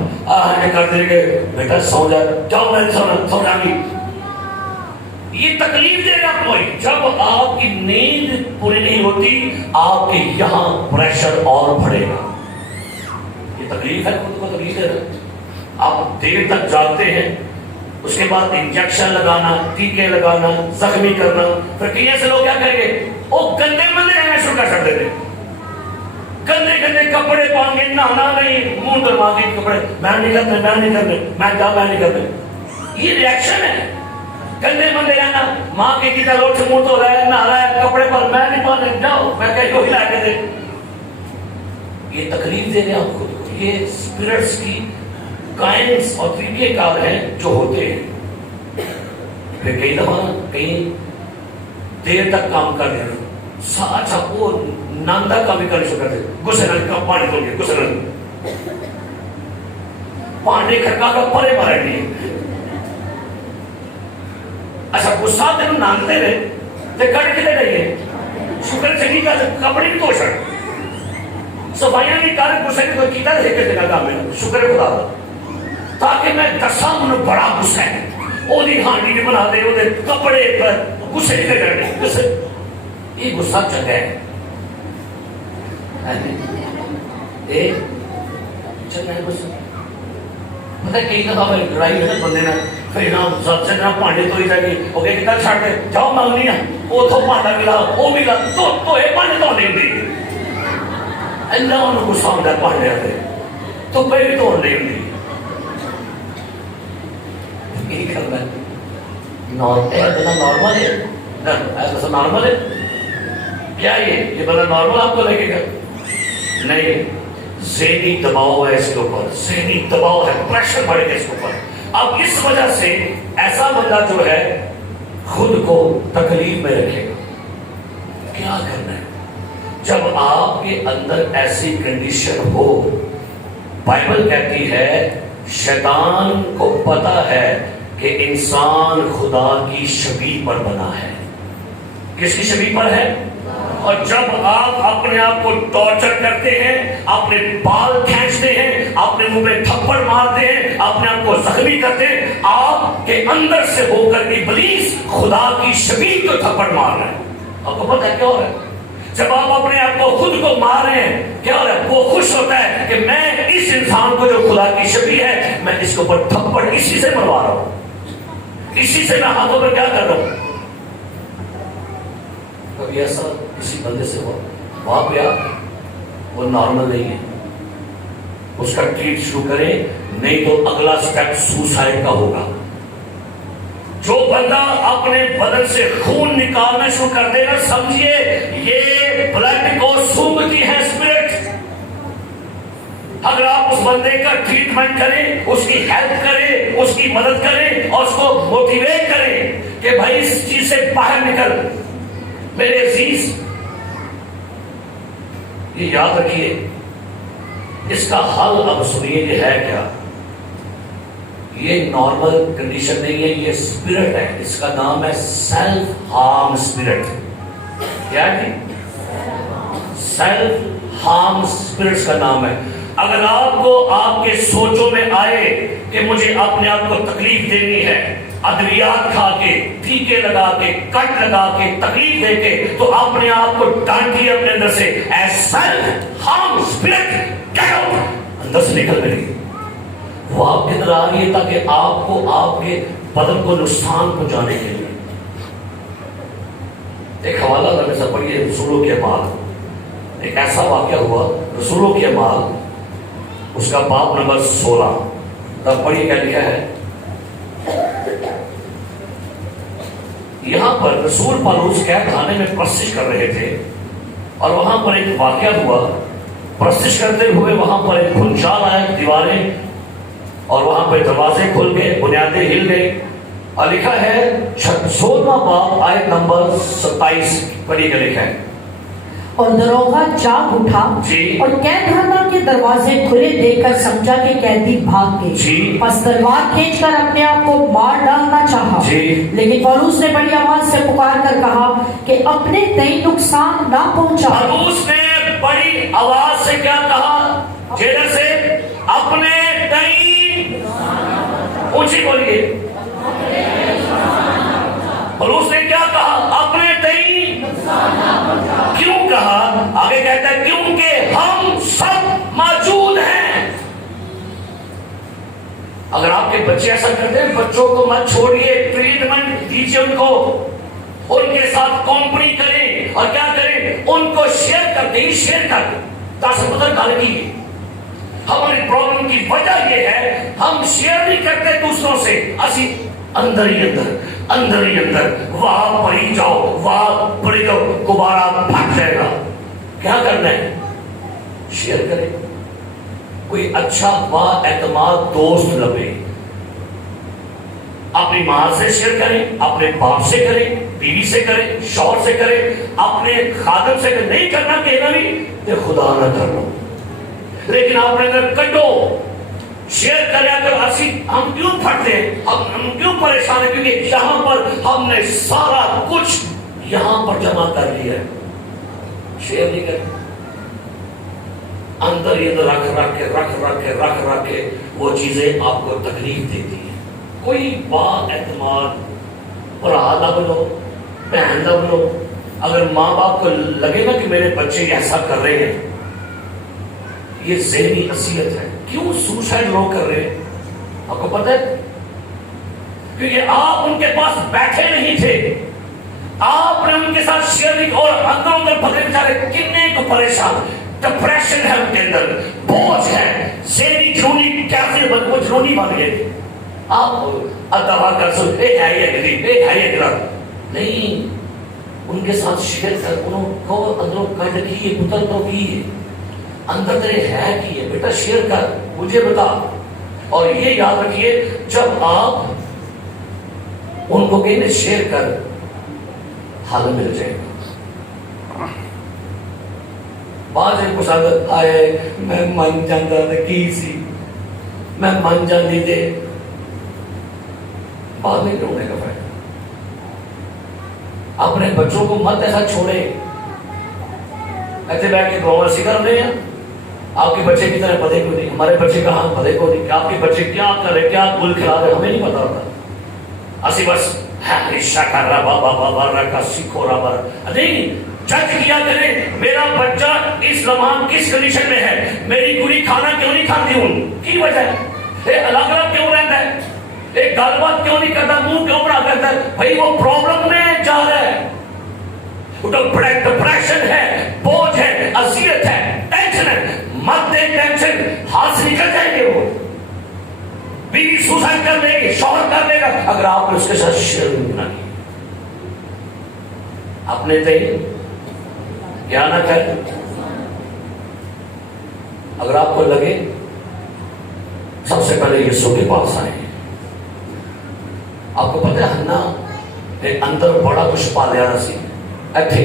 کرتے رہے بیٹا سو جا، جاؤ میں نہیں سونا، سو جاؤں گی۔ یہ تکلیف دے گا کوئی۔ جب آپ کی نیند پوری نہیں ہوتی، آپ کے یہاں پریشر اور بڑھے گا۔ یہ تکلیف ہے، خود کو تکلیف دے رہا۔ آپ دیر تک جاگتے ہیں، اس کے بعد انجیکشن لگانا، ٹیکے لگانا، زخمی کرنا، پھر کئی ایسے لوگ کیا کریں گے؟ وہ گندے مندے رہنا شروع کر دیتے ہیں، گندے گندے کپڑے پہن کے، نہانا نہیں، منہ دھلوا کے کپڑے، میں نہیں کرتے، میں نہیں کرتے، میں نہیں کرتے۔ یہ ریاکشن ہے، گندے مندے رہنا۔ ماں کی جیتا لوٹ سے منہ دھو رہا ہے، نہا رہا ہے، کپڑے پر میں نہیں پہنے، جاؤ میں کہیں کوئی لا کے دے۔ یہ تکلیف دے رہے ہیں آپ خود کو۔ یہ اسپرٹس کی کائنس اور طریقے کار ہیں جو ہوتے ہیں۔ پھر کئی دفعہ کہیں دیر تک کام کر رہے ہیں، اچھا وہ ناندا کا بھی کرنے شروع کرتے، گسرن کا پانی دھو گے، گسرن پانی کھڑکا کا پرے مارے نہیں۔ اچھا غصہ تین نانتے رہے تے کٹ کے رہیے، شکر چنگی کا کپڑے نہیں دھو سکتے، صفائیاں نہیں کر، غصے کی کوئی کیتا ہے کہ کام ہے، شکر خدا دا، تاکہ میں دساں من بڑا غصہ ہے، وہ دی ہانڈی نہیں بنا دے، وہ دے کپڑے پر غصے نہیں کرنے، غصے یہ غصہ چنگا ہے، اے چنگا ہے غصہ۔ پتہ کئی دفعہ میں لڑائی ہے بندے نے، پھر نہ سب سے نہ پانڈے تو ہی جائے وہ کہ کتنا چھاڑ دے، جاؤ مانگنی ہے، وہ تو پانڈا ملا، وہ ملا، تو اے پانڈے تو نہیں دی، اللہ انہوں کو سامدہ پانڈے آتے، تو پہلی تو نہیں دی۔ یہی کرنا ہے، نارمل ہے، ایسا نارمل ہے کیا؟ یہ بندہ نارمل آپ کو لگے گا؟ نہیں، ذہنی دباؤ ہے اس کے اوپر، ذہنی دباؤ ہے، پریشر بڑھے گا اس کے اوپر۔ اب اس وجہ سے ایسا بندہ جو ہے خود کو تکلیف میں رکھے گا۔ کیا کرنا ہے جب آپ کے اندر ایسی کنڈیشن ہو؟ بائبل کہتی ہے شیطان کو پتا ہے کہ انسان خدا کی شبیہ پر بنا ہے۔ کس کی شبیہ پر ہے؟ اور جب آپ اپنے آپ کو ٹارچر کرتے ہیں، اپنے بال کھینچتے ہیں، اپنے منہ میں تھپڑ مارتے ہیں، اپنے آپ کو زخمی کرتے ہیں، آپ کے اندر سے ہو کر ابلیس خدا کی شبیہ کو تھپڑ مار رہا ہے۔ آپ کو پتہ ہے کیا ہو رہا ہے؟ جب آپ اپنے آپ کو خود کو مار رہے ہیں، کیا ہو رہا ہے؟ وہ خوش ہوتا ہے کہ میں اس انسان کو جو خدا کی شبیہ ہے، میں اس کے اوپر تھپڑ اسی سے مروا رہا ہوں، اسی سے میں ہاتھوں پر کیا کر رہا ہوں۔ کبھی ایسا کسی بندے سے ہوا وہاں پہ وہ نارمل نہیں ہے، اس کا ٹریٹ شروع کریں، نہیں تو اگلا سٹیپ سوسائڈ کا ہوگا۔ جو بندہ اپنے بدن سے خون نکالنا شروع کر دے گا، سمجھیے یہ بلڈ کو سونگتی ہے اسپرٹ۔ اگر آپ اس بندے کا ٹریٹمنٹ کریں، اس کی ہیلپ کریں، اس کی مدد کریں اور اس کو موٹیویٹ کریں کہ بھائی اس چیز سے باہر نکل، میرے عزیز یہ یاد رکھیے، اس کا حل اب سنیے کہ ہے کیا۔ یہ نارمل کنڈیشن نہیں ہے، یہ اسپرٹ ہے، اس کا نام ہے سیلف ہارم اسپرٹ۔ کیا ہے؟ سیلف ہارم اسپرٹ کا نام ہے۔ اگر آپ کو آپ کے سوچوں میں آئے کہ مجھے اپنے آپ کو تکلیف دینی ہے، ادویات کھا کے، ٹیکے لگا کے، کٹ لگا کے، تکلیف دے کے، تو اپنے آپ کو ڈانٹیے اپنے اندر سے، a self harm spirit get out, اندر سے نکل میری۔ وہ آپ کے اندر آ رہی ہے تاکہ آپ کو آپ کے بدن کو نقصان پہنچانے کے لیے۔ ایک حوالہ اگر سے پڑھیے رسولوں کے اعمال، ایک ایسا واقعہ ہوا رسولوں کے اعمال، اس کا باب نمبر 16، تب پڑھیے کیا لکھا ہے۔ یہاں پر رسول پالوس قید خانے میں پرستش کر رہے تھے اور وہاں پر ایک واقعہ ہوا. پرستش کرتے ہوئے وہاں پر ایک بھونچال آیا, دیواریں اور وہاں پہ دروازے کھل گئے, بنیادیں ہل گئی. اور لکھا ہے 16واں باب آیت نمبر 27 پڑھی کے لکھا ہے. اور دروغہ جاگ اٹھا اور قید خانہ کے دروازے کھلے دیکھ کر سمجھا کہ قیدی بھاگ گئے. پس تلوار کھینچ کر اپنے آپ کو مار ڈالنا چاہا. لیکن پولس نے بڑی آواز سے پکار کر کہا کہ اپنے تئیں نقصان نہ پہنچا. پولس نے بڑی آواز سے کیا کہا؟ جیلر سے اپنے تئیں, اونچی بولیے, پولس نے کیا کہا؟ اپنے تئیں. کیوں کہا؟ آگے کہتا ہے کیونکہ ہم سب موجود ہیں. اگر آپ کے بچے ایسا کرتے ہیں, بچوں کو مت چھوڑیے, ٹریٹمنٹ دیجیے ان کو, ان کے ساتھ کمپنی کریں اور کیا کریں, ان کو شیئر کرتے ہی شیئر کر تاکہ پتہ ڈال کی. ہماری پرابلم کی وجہ یہ ہے ہم شیئر نہیں کرتے دوسروں سے, اسی اندر ہی اندر وہاں پڑی جاؤ, وہاں پڑی جاؤ, دوبارہ پھٹ جائے گا. کیا کرنا ہے؟ شیئر کریں. کوئی اچھا با اعتماد دوست لبے, اپنی ماں سے شیئر کریں, اپنے باپ سے کریں, بیوی سے کریں, شوہر سے کریں, اپنے خادم سے کریں. نہیں کرنا کہنا نہیں کہ خدا نہ کر لو, لیکن آپ نے اگر کٹو شیئر کرے اگر اسی ہم کیوں پھٹتے ہیں, ہم کیوں پریشان ہیں؟ کیونکہ یہاں پر ہم نے سارا کچھ یہاں پر جمع کر لیا ہے. شیئر نہیں کرتے, اندر یہ رکھ کے وہ چیزیں آپ کو تکلیف دیتی ہیں. کوئی با اعتماد برا نہ بنو, بہن نہ بنو. اگر ماں باپ کو لگے نا کہ میرے بچے ایسا کر رہے ہیں, یہ ذہنی اذیت ہے. کیوں سوسائڈ لوگ کر رہے ہیں؟ آپ کو پتہ ہے کیونکہ آپ ان کے پاس بیٹھے نہیں تھے, آپ نے ان کے ساتھ شیئر نہیں, اور اندر پکڑے بیچارے کتنے کو پریشان, ڈپریشن ہے ان کے اندر, بوجھ ہے, ذہنی جنونی, کیسے جنونی بن گئے. آپ دوا کر سکتے نہیں, ان کے ساتھ شیئر کر, انہوں کو اندروں کہتے کہ یہ پتر تو کی ہے, اندر تیرے ہے کی ہے, بیٹا شیئر کر, مجھے بتا. اور یہ یاد رکھیے جب آپ ان کو کہیں شیئر کر, حل مل جائے گا. بعض ایک کچھ عادت آئے, میں من جاندہ تھا کی سی, میں من جاندی دے, بعد میں رونے کا فائدہ. اپنے بچوں کو مت ایسا چھوڑے ایسے بیٹھ کے کانگریسی کر رہے ہیں. آپ کے بچے کی طرح پتہ کیوں نہیں, ہمارے بچے کا ہم پتہ کو نہیں کہ آپ کے بچے کیا کر رہے, کیا گل کھلا رہے, ہمیں نہیں پتا ہوتا. اسی بس رشتہ کر رہا بابا بابا رکھا سکھو رہا نہیں, جج کیا کرے میرا بچہ اس لمحہ کس کنڈیشن میں ہے, میری پوری کھانا کیوں نہیں کھاتی ہوں, کی وجہ ہے, الگ الگ کیوں رہتا ہے, ایک گال بات کیوں نہیں کرتا, منہ کیوں بڑا کرتا ہے. بھائی وہ پرابلم میں جا رہا ہے, ڈپریشن ہے, بوجھ ہے, اذیت ہے, ٹینشن ہے. مت دے ٹینشن, ہاتھ سے نکل جائیں گے. وہ بیوی سوسائڈ کر لے گی, شوہر کر لے گا, اگر آپ نے اس کے ساتھ شیئر نہیں کی. اپنے تئیں کیا نہ کریں. اگر آپ کو لگے, سب سے پہلے یسوع کے پاس آئیں. آپ کو پتہ ہے ہنا نے اندر بڑا کچھ پا لیا سی, ایتھے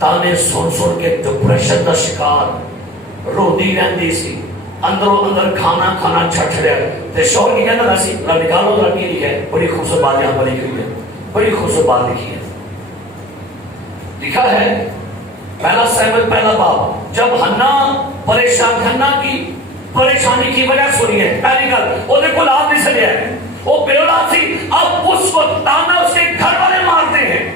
تانے سن کے ڈپریشن کا شکار, روندی رہندی سی, اندروں اندر کھانا چھڑیا. تے شوہر کی کہنا سی نکالو ذرا کی لکھا ہے, بڑی خوبصورت بات یہاں پر لکھی ہوئی ہے, بڑی خوبصورت بات لکھی ہے. لکھا ہے پہلا سیموئیل پہلا باب, جب ہنا ہنا کی پریشانی کی وجہ سنی ہے, پہلی گل وہ دیکھو لاد نہیں سکیا ہے, وہ بے اولاد تھی, اب اس کو تانا اس کے گھر والے مارتے ہیں.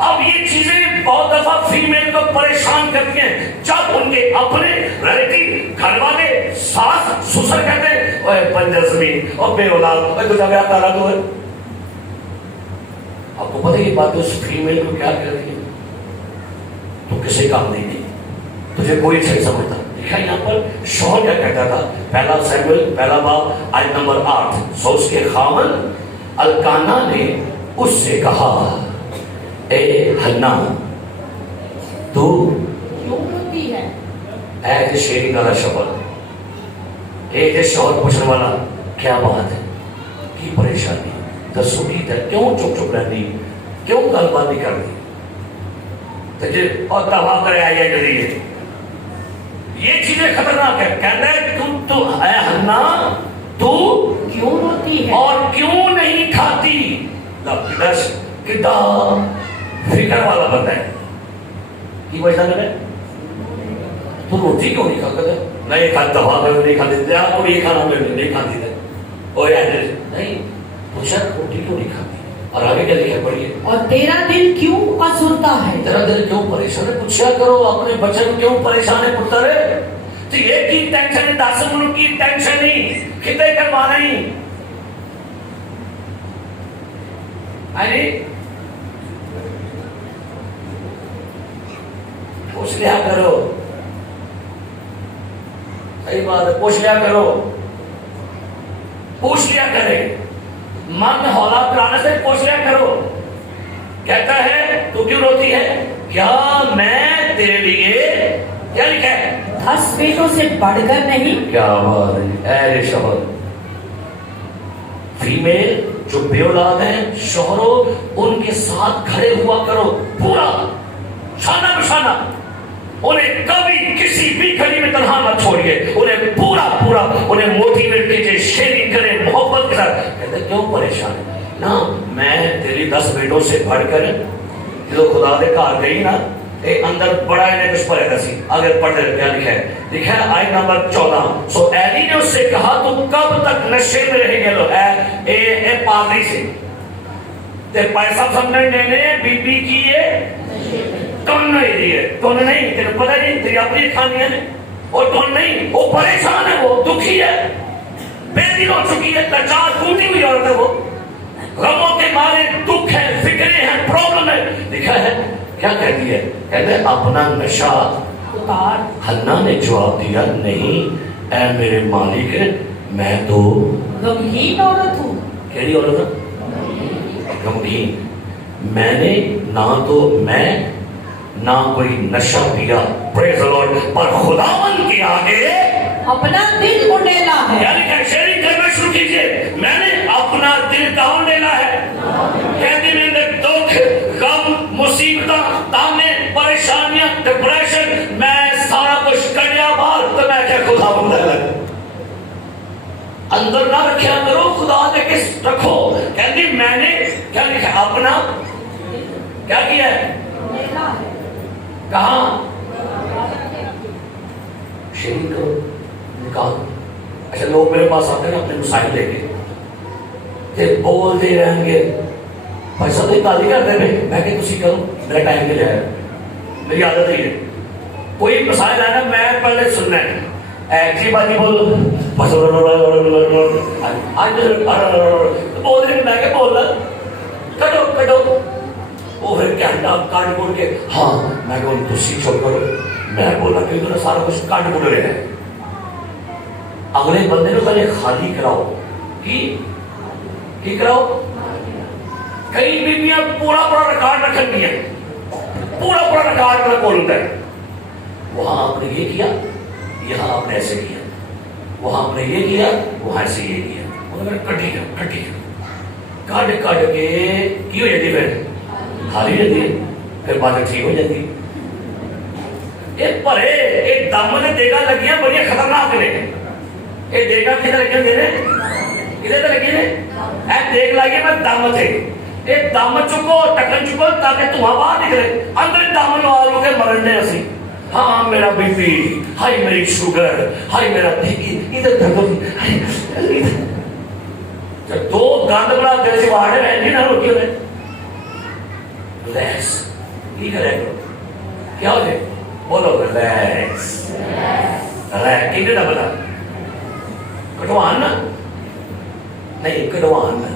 اب یہ چیزیں بہت دفعہ فیمیل کو پریشان کرتی ہیں, جب ان کے اپنے ریلیٹیو گھر والے ساس سسر کہتے ہیں اوے بنجر زمین اور بے اولاد, اوے تو جب آتا رہا تو ہے. آپ کو پتہ یہ بات اس فیمیل کو کیا کہہ رہی ہے, تو کسی کام نہیں کی, تجھے کوئی صحیح سمجھتا. لکھا یہاں پر شوہر کیا کہتا تھا, پہلا سیموئیل پہلا باب آیت نمبر 8, سو اس کے خاوند الکانا نے اس سے کہا اے ہنا تو کیوں روتی ہے؟ اے شیری والا شبر اے جے شوہر پوچھنے والا کیا بات ہے کی پریشانی دسو کی کیوں چپ چپ رہنی کیوں گل بات نہیں کرنی تجھے اور تباہ کرے آئی ہے جلیے یہ چیزیں خطرناک ہے کہتا ہے تو اے ہنا تو کیوں روتی ہے اور کیوں نہیں کھاتی دس کتا فکر والا بندہ ہے کی وجہ ہے تو روٹی کیوں نہیں کھاتا ہے نہیں کھاتا دبا کر نہیں کھاتے تھے آپ کو یہ کھانا میں نہیں کھاتی تھے اور نہیں پوچھا روٹی کیوں نہیں کھاتی اور آگے کیا لکھا پڑھیے اور تیرا دل کیوں ازرتا ہے تیرا دل کیوں پریشان ہے پوچھا کرو اپنے بچے کو کیوں پریشان ہے پتر تو یہ کی ٹینشن ہے 10 منٹ کی ٹینشن نہیں کتنے کروانا ہی پوچھ لیا کرو صحیح بات ہے پوچھ لیا کرو پوچھ لیا کرے من ہولا پرانے سے پوچھ لیا کرو کہتا ہے تو کیوں روتی ہے کیا میں تیرے لیے کیا لکھا ہے 10 بیٹوں سے بڑھ کر نہیں کیا بات ہے اے شوہر فیمیل جو بے اولاد ہیں شوہروں ان کے ساتھ کھڑے ہوا کرو پورا شانہ بشانہ انہیں کبھی کسی بھی گھڑی میں تنہا مت چھوڑیے انہیں پورا پورا انہیں موٹیویٹ کیجیے شیئرنگ کریں محبت کے ساتھ کہتے کیوں پریشان ہے نا میں تیری 10 بیٹوں سے بڑھ کر جو خدا دے کار گئی نا ایک اندر بڑا انہیں کچھ پڑھے گا سی اگر پڑھ رہے کیا لکھا ہے لکھا ہے آیت نمبر 14 سو ایلی نے اس سے کہا تم کب تک نشے میں رہے گے لو اے پادری سے تے پیسہ سمجھنے نے بی بی کی ہے کون نہیں دیئے تو نہیں تیرے پتہ نہیں تیری اپنی کھانی ہے اور تو نہیں وہ پریشان ہے وہ دکھی ہے بے دل ہو چکی ہے لچار ٹوٹی ہوئی عورت ہے وہ غموں کے مارے دکھ ہے فکریں ہیں پرابلم ہے لکھا ہے کیا کہتی ہے کہتے ہیں اپنا نشہ اتار حنا نے جواب دیا نہیں اے میرے مالک میں تو غمگین عورت ہوں کیڑی عورت ہے غمگین میں نے نہ تو میں نہ کوئی نشہ پیا پریز دی لارڈ پر خداوند کے آگے اپنا دل اڈیلا ہے یعنی کہ شیئرنگ کرنا شروع کیجئے میں نے اپنا دل کہاں ڈیلا ہے کہتے میں نے دکھ غم مصیبتیں تانے پریشانیاں ڈپریشن میں سارا کچھ کریا بار تو میں کیا خداوند ہے اندر نہ رکھیا کرو خدا دے کس رکھو کہتی میں نے کیا لکھا اپنا کیا کیا ہے کہاں شیئرنگ کرو نکال اچھا لوگ میرے پاس آتے ہیں اپنے مسائل لے کے کہ بولتے رہیں گے پیسہ تو اتنا نہیں کرتے میں کہ کسی کروں میرا ٹائم کے لئے میری عادت ہی ہے کوئی مسائل آنا میں پہلے سننا ہے ایسی بات نہیں بولو بول رہے میں کہ بول رہا کٹو کٹو وہ پھر کہتا کاٹ بول کے ہاں میں کہ ان تسی چھوڑ کرو میں بولا کہ انہوں نے سارا کچھ کاٹ بول رہے ہیں اگلے بندے نے پہلے خالی کراؤ کی کراؤ کئی بیویاں پورا پورا ریکارڈ رکھن گیا پورا پورا ریکارڈ میں بولتا ہے وہاں آپ نے یہ کیا یہاں آپ نے ایسے کیا وہاں آپ نے یہ کیا وہاں ایسے یہ کیا انہوں نے کٹی کٹ کے کی ہو جاتی پھر خالی رہتی ہے پھر باتیں ٹھیک ہو جاتی یہ پرے ایک دم نے دیگا لگیاں بڑی خطرناک نے یہ دیگا کدھر لگیاں دینے کدھر لگی نے اے دیکھ لائیے میں دم تھے یہ دم چکو ٹکن چکو تاکہ تمہاں باہر نکلے اندر دم لوالوں کے مرنے اسی ہاں میرا بی پی ہائی میری شوگر ہائی میرا بی پی ادھر دھر جب دو گاند بڑا دل سے باہر رہے جی نہ روکی ہوئے ریلیکس یہ کرے کرو کیا ہو جائے بولو ریلیکس ریلیکس کتنے نہ بتا کٹوان نا نہیں کٹوان نا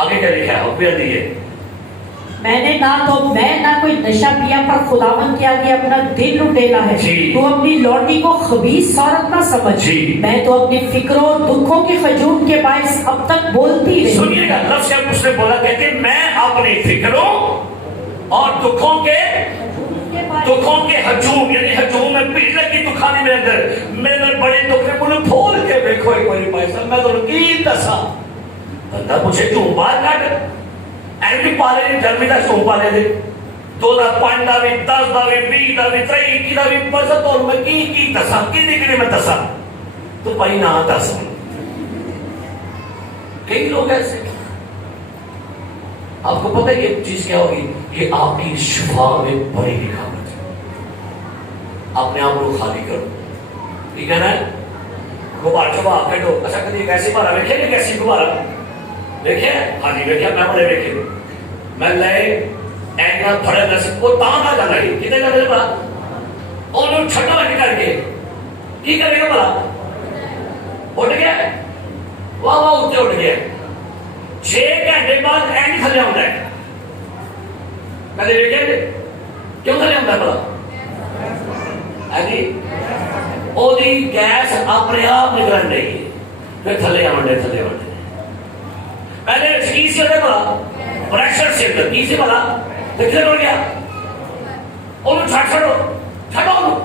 آگے کیا لکھا ہے حکمیہ دیئے میں نے نہ کوئی نشہ پیا پر خداوند کے آگے اپنا دل لٹیلا ہے. تو اپنی لوٹی کو خبیث عورت نہ سمجھ. میں تو اپنی فکروں اور دکھوں کے ہجوم کے باعث اب تک بولتی رہی. سنیے گا لفظ جب اس نے بولا کہتے میں اپنی فکروں اور دکھوں کے ہجوم، یعنی ہجوم میں پیٹ لگی دکھانے میں اندر میرے بڑے دکھ نے مجھے پھول کے دیکھو ایک باری بھائی صاحب میں تو کی دسا بندہ مجھے جو بات کاٹ ایڈی پالے نے جنمی دا شو پالے دے 2005 دا بھی 10 دا بھی 20 دا بھی 23 دا بھی پرسا تو میں کی دسا کی دیکھنے میں دسا تو پائی نہ دسا. کئی لوگ ایسے آپ کو پتہ ہے یہ چیز کیا ہوگی کہ آپ کی شفا میں بڑی لکھاوٹ ہے. اپنے آپ کو خالی کرو. ٹھیک ہے نا غبار چبا کٹو. اچھا کدی ایک ایسی بارہ دیکھے نہیں کیسی غبارہ دیکھے؟ ہاں جی دیکھے میں بڑے دیکھے میں لے اینا پھڑے نصیب وہ تاں نہ جانا ہی کتنے جانے بڑا انہوں چھٹا لگی کر کے کی کرے گا بڑا اٹھ گیا واہ واہ اٹھتے اٹھ گیا 6 گھنٹے بعد اینی تھلے ہوتا ہے. کدے دیکھے کیوں تھلے ہوتا ہے بڑا اینی او دی گیس اپنے آپ نکلن رہی ہے پھر تھلے آنڈے پہلے کی سے ہوتا بڑا پریشر سے ہوتا کی سے بڑا دیکھتے ہو گیا انہوں چھڑو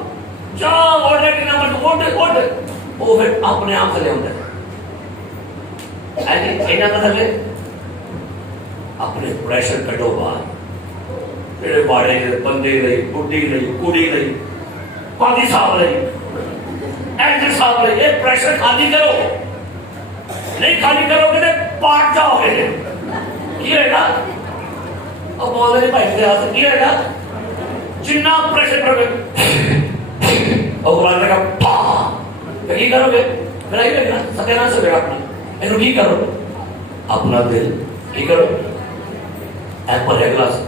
جاؤ اوڑے کی نمبر اوڑے وہ پھر اپنے آپ تھلے ہوتا ہے. اینا تھلے اپنے پریشر کٹو بعد میرے باڑے بندے رہی بڈی رہی کڑی رہی پانی صاحب رہی ایڈر صاحب رہی یہ پریشر خالی کرو. نہیں خالی کرو گے پاٹ جاؤ گے. کی رہے گا اب بول رہے بھائی سے آسان کی رہے گا جنہ پریشر کرو گے اور قرآن نے کہا پاں تو کی کرو گے میرا ہی رہے گا ستیہ نہ سکے گا اپنا اینو کی کرو اپنا دل کی کرو ایپل ہے گلاس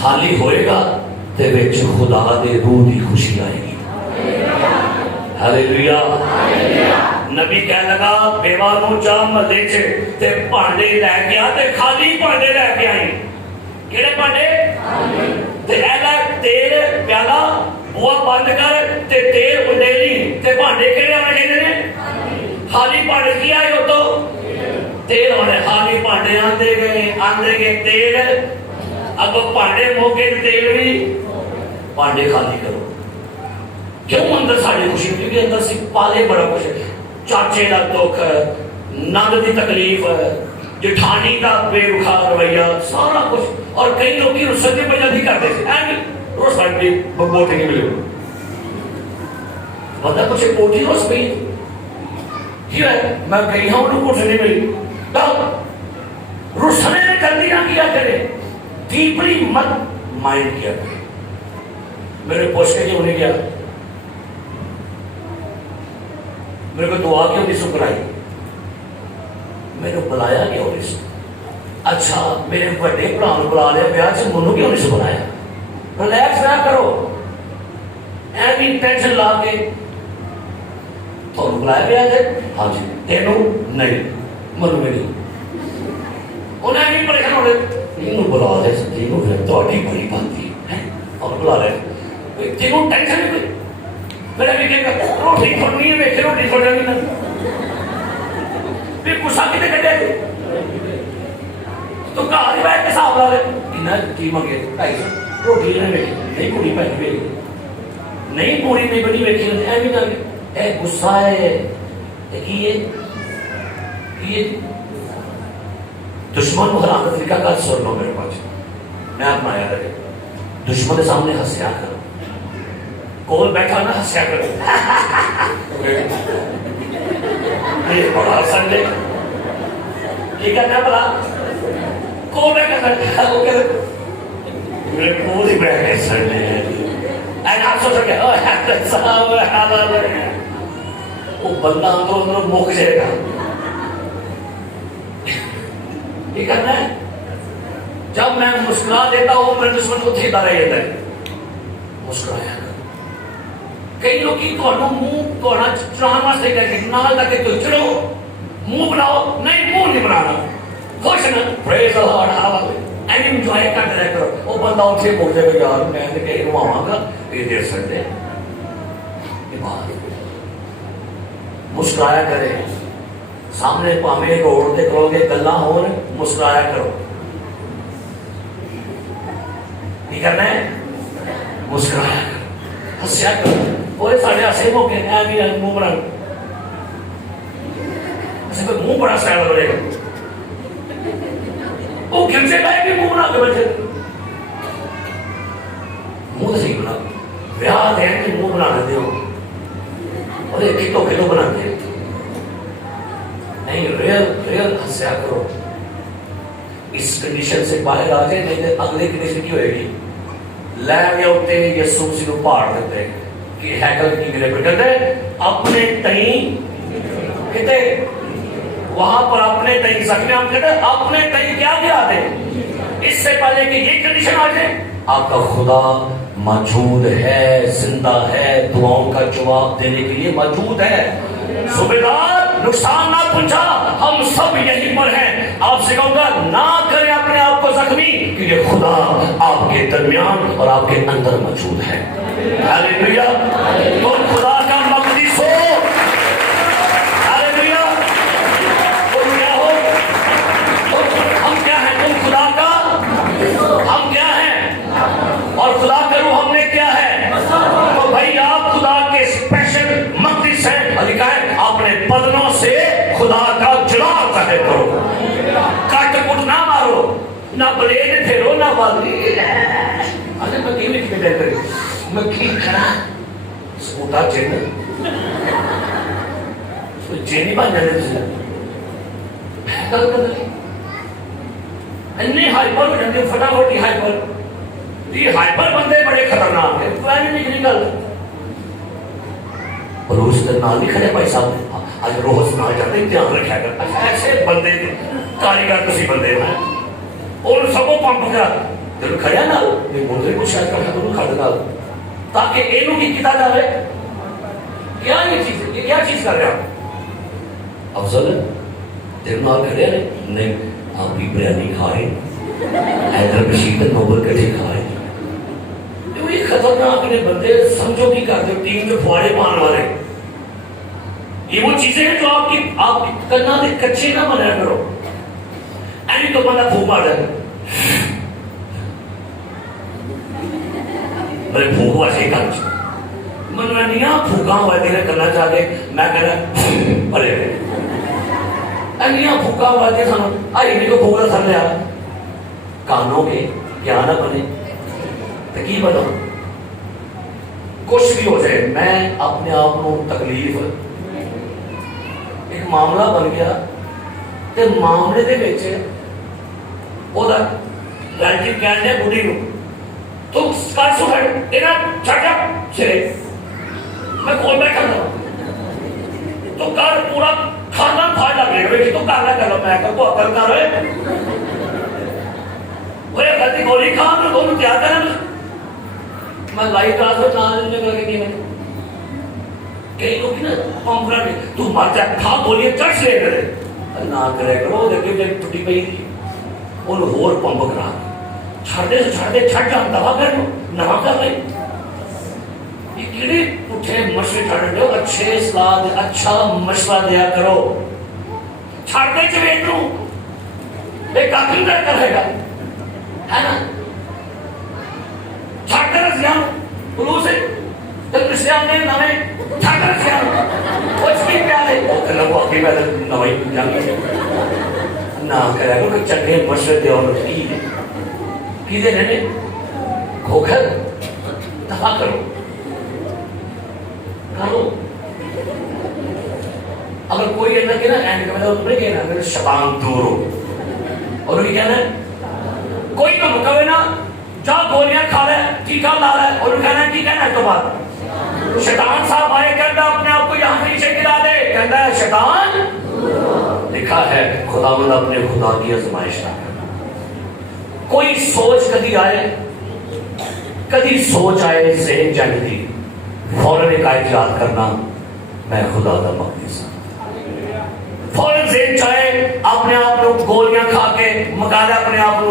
خالی ہوئے گا تے وچ خدا دے روح دی خوشی آئے گی. ہاللیلویا. نبی کہنے لگا بیوانوں جا ملے چھے تے پانڈے لے گیا تے خالی پانڈے لے کے آئی. کیڑے پانڈے تے ایلا تیل پیالہ بوا بند کر تے تیل انڈیلی تے پانڈے کیڑے آنے گئے نے خالی پانڈے کی آئے ہو تو تیل ہونے خالی پانڈے آندے گئے تیل. اب پانڈے موقع تیل بھی پانڈے خالی کرو. کیوں اندر ساڑی خوشی کیونکہ اندر سے پالے بڑا خوش ہے. چاچے دا دکھ نند دی تکلیف جٹھانی دا بے رخا رویہ سارا کچھ. اور کئی لوگ کی رسل میں جلدی کرتے تھے روز بھی بوٹی نہیں ملے بندہ کچھ بوٹی روز بھی کیوں ہے میں کہیں ہوں انہوں کو نہیں ملی رسلے نے جلدی نہ کیا کرے ڈیپلی مت مائنڈ کیا کرے. میرے پوچھ کے کیوں نہیں کیا میرے کو دعا کیوں نہیں سکرائی میرے کو بلایا کیوں نہیں سکرائی. اچھا میرے بڑے پران بلا لیا بیاہ سے منو کیوں نہیں سکرایا. ریلیکس نہ کرو ایمی ٹینشن لا کے تو بلایا بیاہ سے ہاں جی تینوں نہیں منو میں نہیں انہیں بھی پریشان ہو رہے تینوں بلا دے تینوں پھر تو اٹھی بڑی بانتی ہے اور بلا رہے تینوں ٹینشن نہیں کوئی میرا بھی کہے گا روٹی کھڑنی ہے بیٹھے روٹی کھڑنی ہے نا پھر گسا کتے کٹے تو کہا بیٹھ کے صاحب لا رہے انہیں کی منگے روٹی نہیں بیٹھی نہیں پوری پہنی بیٹھی نہیں پوری نہیں بنی بیٹھی اے بھی نہ اے گسا ہے کیے دشمن کو ہران طریقہ کا سر لو میرے پاس میں اپنا آیا رہے دشمن کے سامنے ہنسیا کرو کول بیٹھا نا ہنسیا کرو یہ بڑا سنڈے یہ کہنا بلا کول بیٹھا وہ کہتے میرے کول ہی بیٹھے سنڈے این آپ سوچ رکھے وہ بندہ اندر مک جائے گا یہ کرنا ہے جب میں مسکرا دیتا ہوں میرے دشمن کو تھیتا رہے جاتا ہے مسکرایا کئی لوگ کی تو منہ چڑھان واسطے کہتے ہیں نال تک تو چڑھو منہ بناؤ نہیں منہ نہیں بنانا خوش نا پریز اللہ اینی انجوائے کرتے رہ کرو. وہ بندہ اتنے بول جائے گا یار میں نے کہیں نواں گا یہ دیر سکتے مسکرایا کرے. سامنے پامے روڈ دے کرو گے گلا ہو مسکرایا کرو. نہیں کرنا ہے مسکرایا کرو ہسیا کرو. وہ سارے ہسے موقع ایویں منہ بنا منہ بڑا سٹائل بنے گا. وہ گرجے لائے کہ منہ بنا کے بیٹھے منہ تو صحیح بنا ویاہ دے کہ منہ بنا دیتے ہو اور ایک کلو بناتے نہیں. ریئل ہنسیا کرو. اس کنڈیشن سے باہر آ جائے نہیں تو اگلی کنڈیشن کی ہوئے گی. لے گیا ہوتے یسوع مسیح کو پاڑ دیتے کہ ہیکل کی گرے پر کہتے اپنے تئیں کہتے وہاں پر اپنے تئیں سکنے ہم کہتے اپنے تئیں کیا کیا دے. اس سے پہلے کہ یہ کنڈیشن آ جائے آپ کا خدا موجود ہے, زندہ ہے, دعاؤں کا جواب دینے کے لیے موجود ہے. صوبیدار نقصان نہ پہنچا, ہم سب یہیں پر ہیں. آپ سے کہوں گا نہ کریں اپنے آپ کو زخمی کیونکہ خدا آپ کے درمیان اور آپ کے اندر موجود ہے. ہاللیلویا. تم خدا کا مقدس ہو. ہاللیلویا. تم کیا ہو؟ ہم کیا ہیں؟ تم خدا کا. ہم کیا ہیں؟ اور خدا کا روح ہم نے کیا ہے؟ تو بھائی آپ خدا کے اسپیشل مقدس ہیں. لکھا ہے اپنے بدنوں سے خدا کا جلال ظاہر کرو. کٹ کٹ نہ مارو, نہ بلیڈ پھیرو, نہ بالی. اچھا میں کیوں لکھ کے دے کر میں کی کھڑا سوٹا چین چینی بن جانے سے گل کر دیں انی ہائپر ہو جاتے فٹافٹ ہی ہائپر. یہ ہائپر بندے بڑے خطرناک ہیں. پرانی نکلی گل روز کے نال نہیں کھڑے بھائی صاحب آج روز نال جاتے دھیان رکھا کر. اچھا ایسے بندے کاریگر کسی بندے ہیں اور سب کو پمپ کرا جب کھڑیا نا یہ بولتے کچھ شاید کرنا تو کھڑ دے تاکہ اینو کی کتا جاوے کیا یہ چیز, یہ کیا چیز کر رہے آپ افضل ہے تیرے نال کھڑے ہیں نہیں آپ بھی بریانی کھائے حیدر بشیر تے نوبل کٹھے کھائے. یہ خطرناک نے بندے سمجھو کی کرتے ہو ٹیم میں فوارے پان والے. یہ وہ چیزیں ہیں جو آپ کی کرنا دے کچے نہ بنا کرو. اینی تو بندہ پھوک مار جائے میرے پھوک مار سے کام من میں نہیں پھوکا ہوا دینے کرنا چاہتے میں کہہ رہا بڑے اینیاں پھوکا ہوا دے سانو آئی نہیں کو پھوکا سر لیا کانوں کے کیا نہ بنے تکی بنا کچھ بھی ہو جائے. میں اپنے آپ کو تکلیف ایک معاملہ بن گیا تے معاملے دے وچ او دا ریلیٹیو کہندے بڈھی نو تو کر سو اینا چھٹ جا چلے میں کول بیٹھا تھا تو کر پورا کھانا کھا لگے تو کر لے کر میں کہ تو عقل کر وہ غلطی گولی کھا تو تم کیا کریں میں لائف ٹرانسفر نہ لینے کر کے نہیں میں کئی لوگ نا پمپرا میں تو مر جا کھا گولی چڑھ لے کرے نہ کرے کرو دیکھو جب ٹوٹی پئی تھی ان ہور پمپ کرا چھڑ دے چھڑ جا دوا کر لو نواں کر لے. یہ کیڑے پٹھے مشورے چھڑ دو اچھے سلاد اچھا مشورہ دیا کرو. چھڑ دے چویٹ نو ایک آخری نہ کرے گا ہے نا. چھڑ دے رسیاں بلو سے جب رسیاں نے نویں چھڑ دے رسیاں کچھ بھی پیالے وہ کہنا وہ آگے پہلے نویں جانگے نہ کرے گا کہ چنگے مشورے دے اور کی دے رہنے کھوکھر دفاع کرو کرو. اگر کوئی ایسا کہنا اینڈ کا مطلب نہیں کہنا میرے شیطان دور ہو اور یہ کہنا ہے کوئی تو مکوے نا جا گولیاں کھا لے ٹیکا لا لے اور کہنا ہے کی کہنا ہے تو بات شیطان صاحب آئے کہتا اپنے آپ کو یہاں نیچے گرا دے کہتا ہے شیطان لکھا ہے خداوند اپنے خدا کی آزمائش نہ کرنا. کوئی سوچ کدی آئے ذہن جنگ دی فوراً ایک آیت یاد کرنا میں خدا کا مقدس ہوں. فوراً ذہن چاہے اپنے آپ کو گولیاں کھا کے مکالا اپنے آپ کو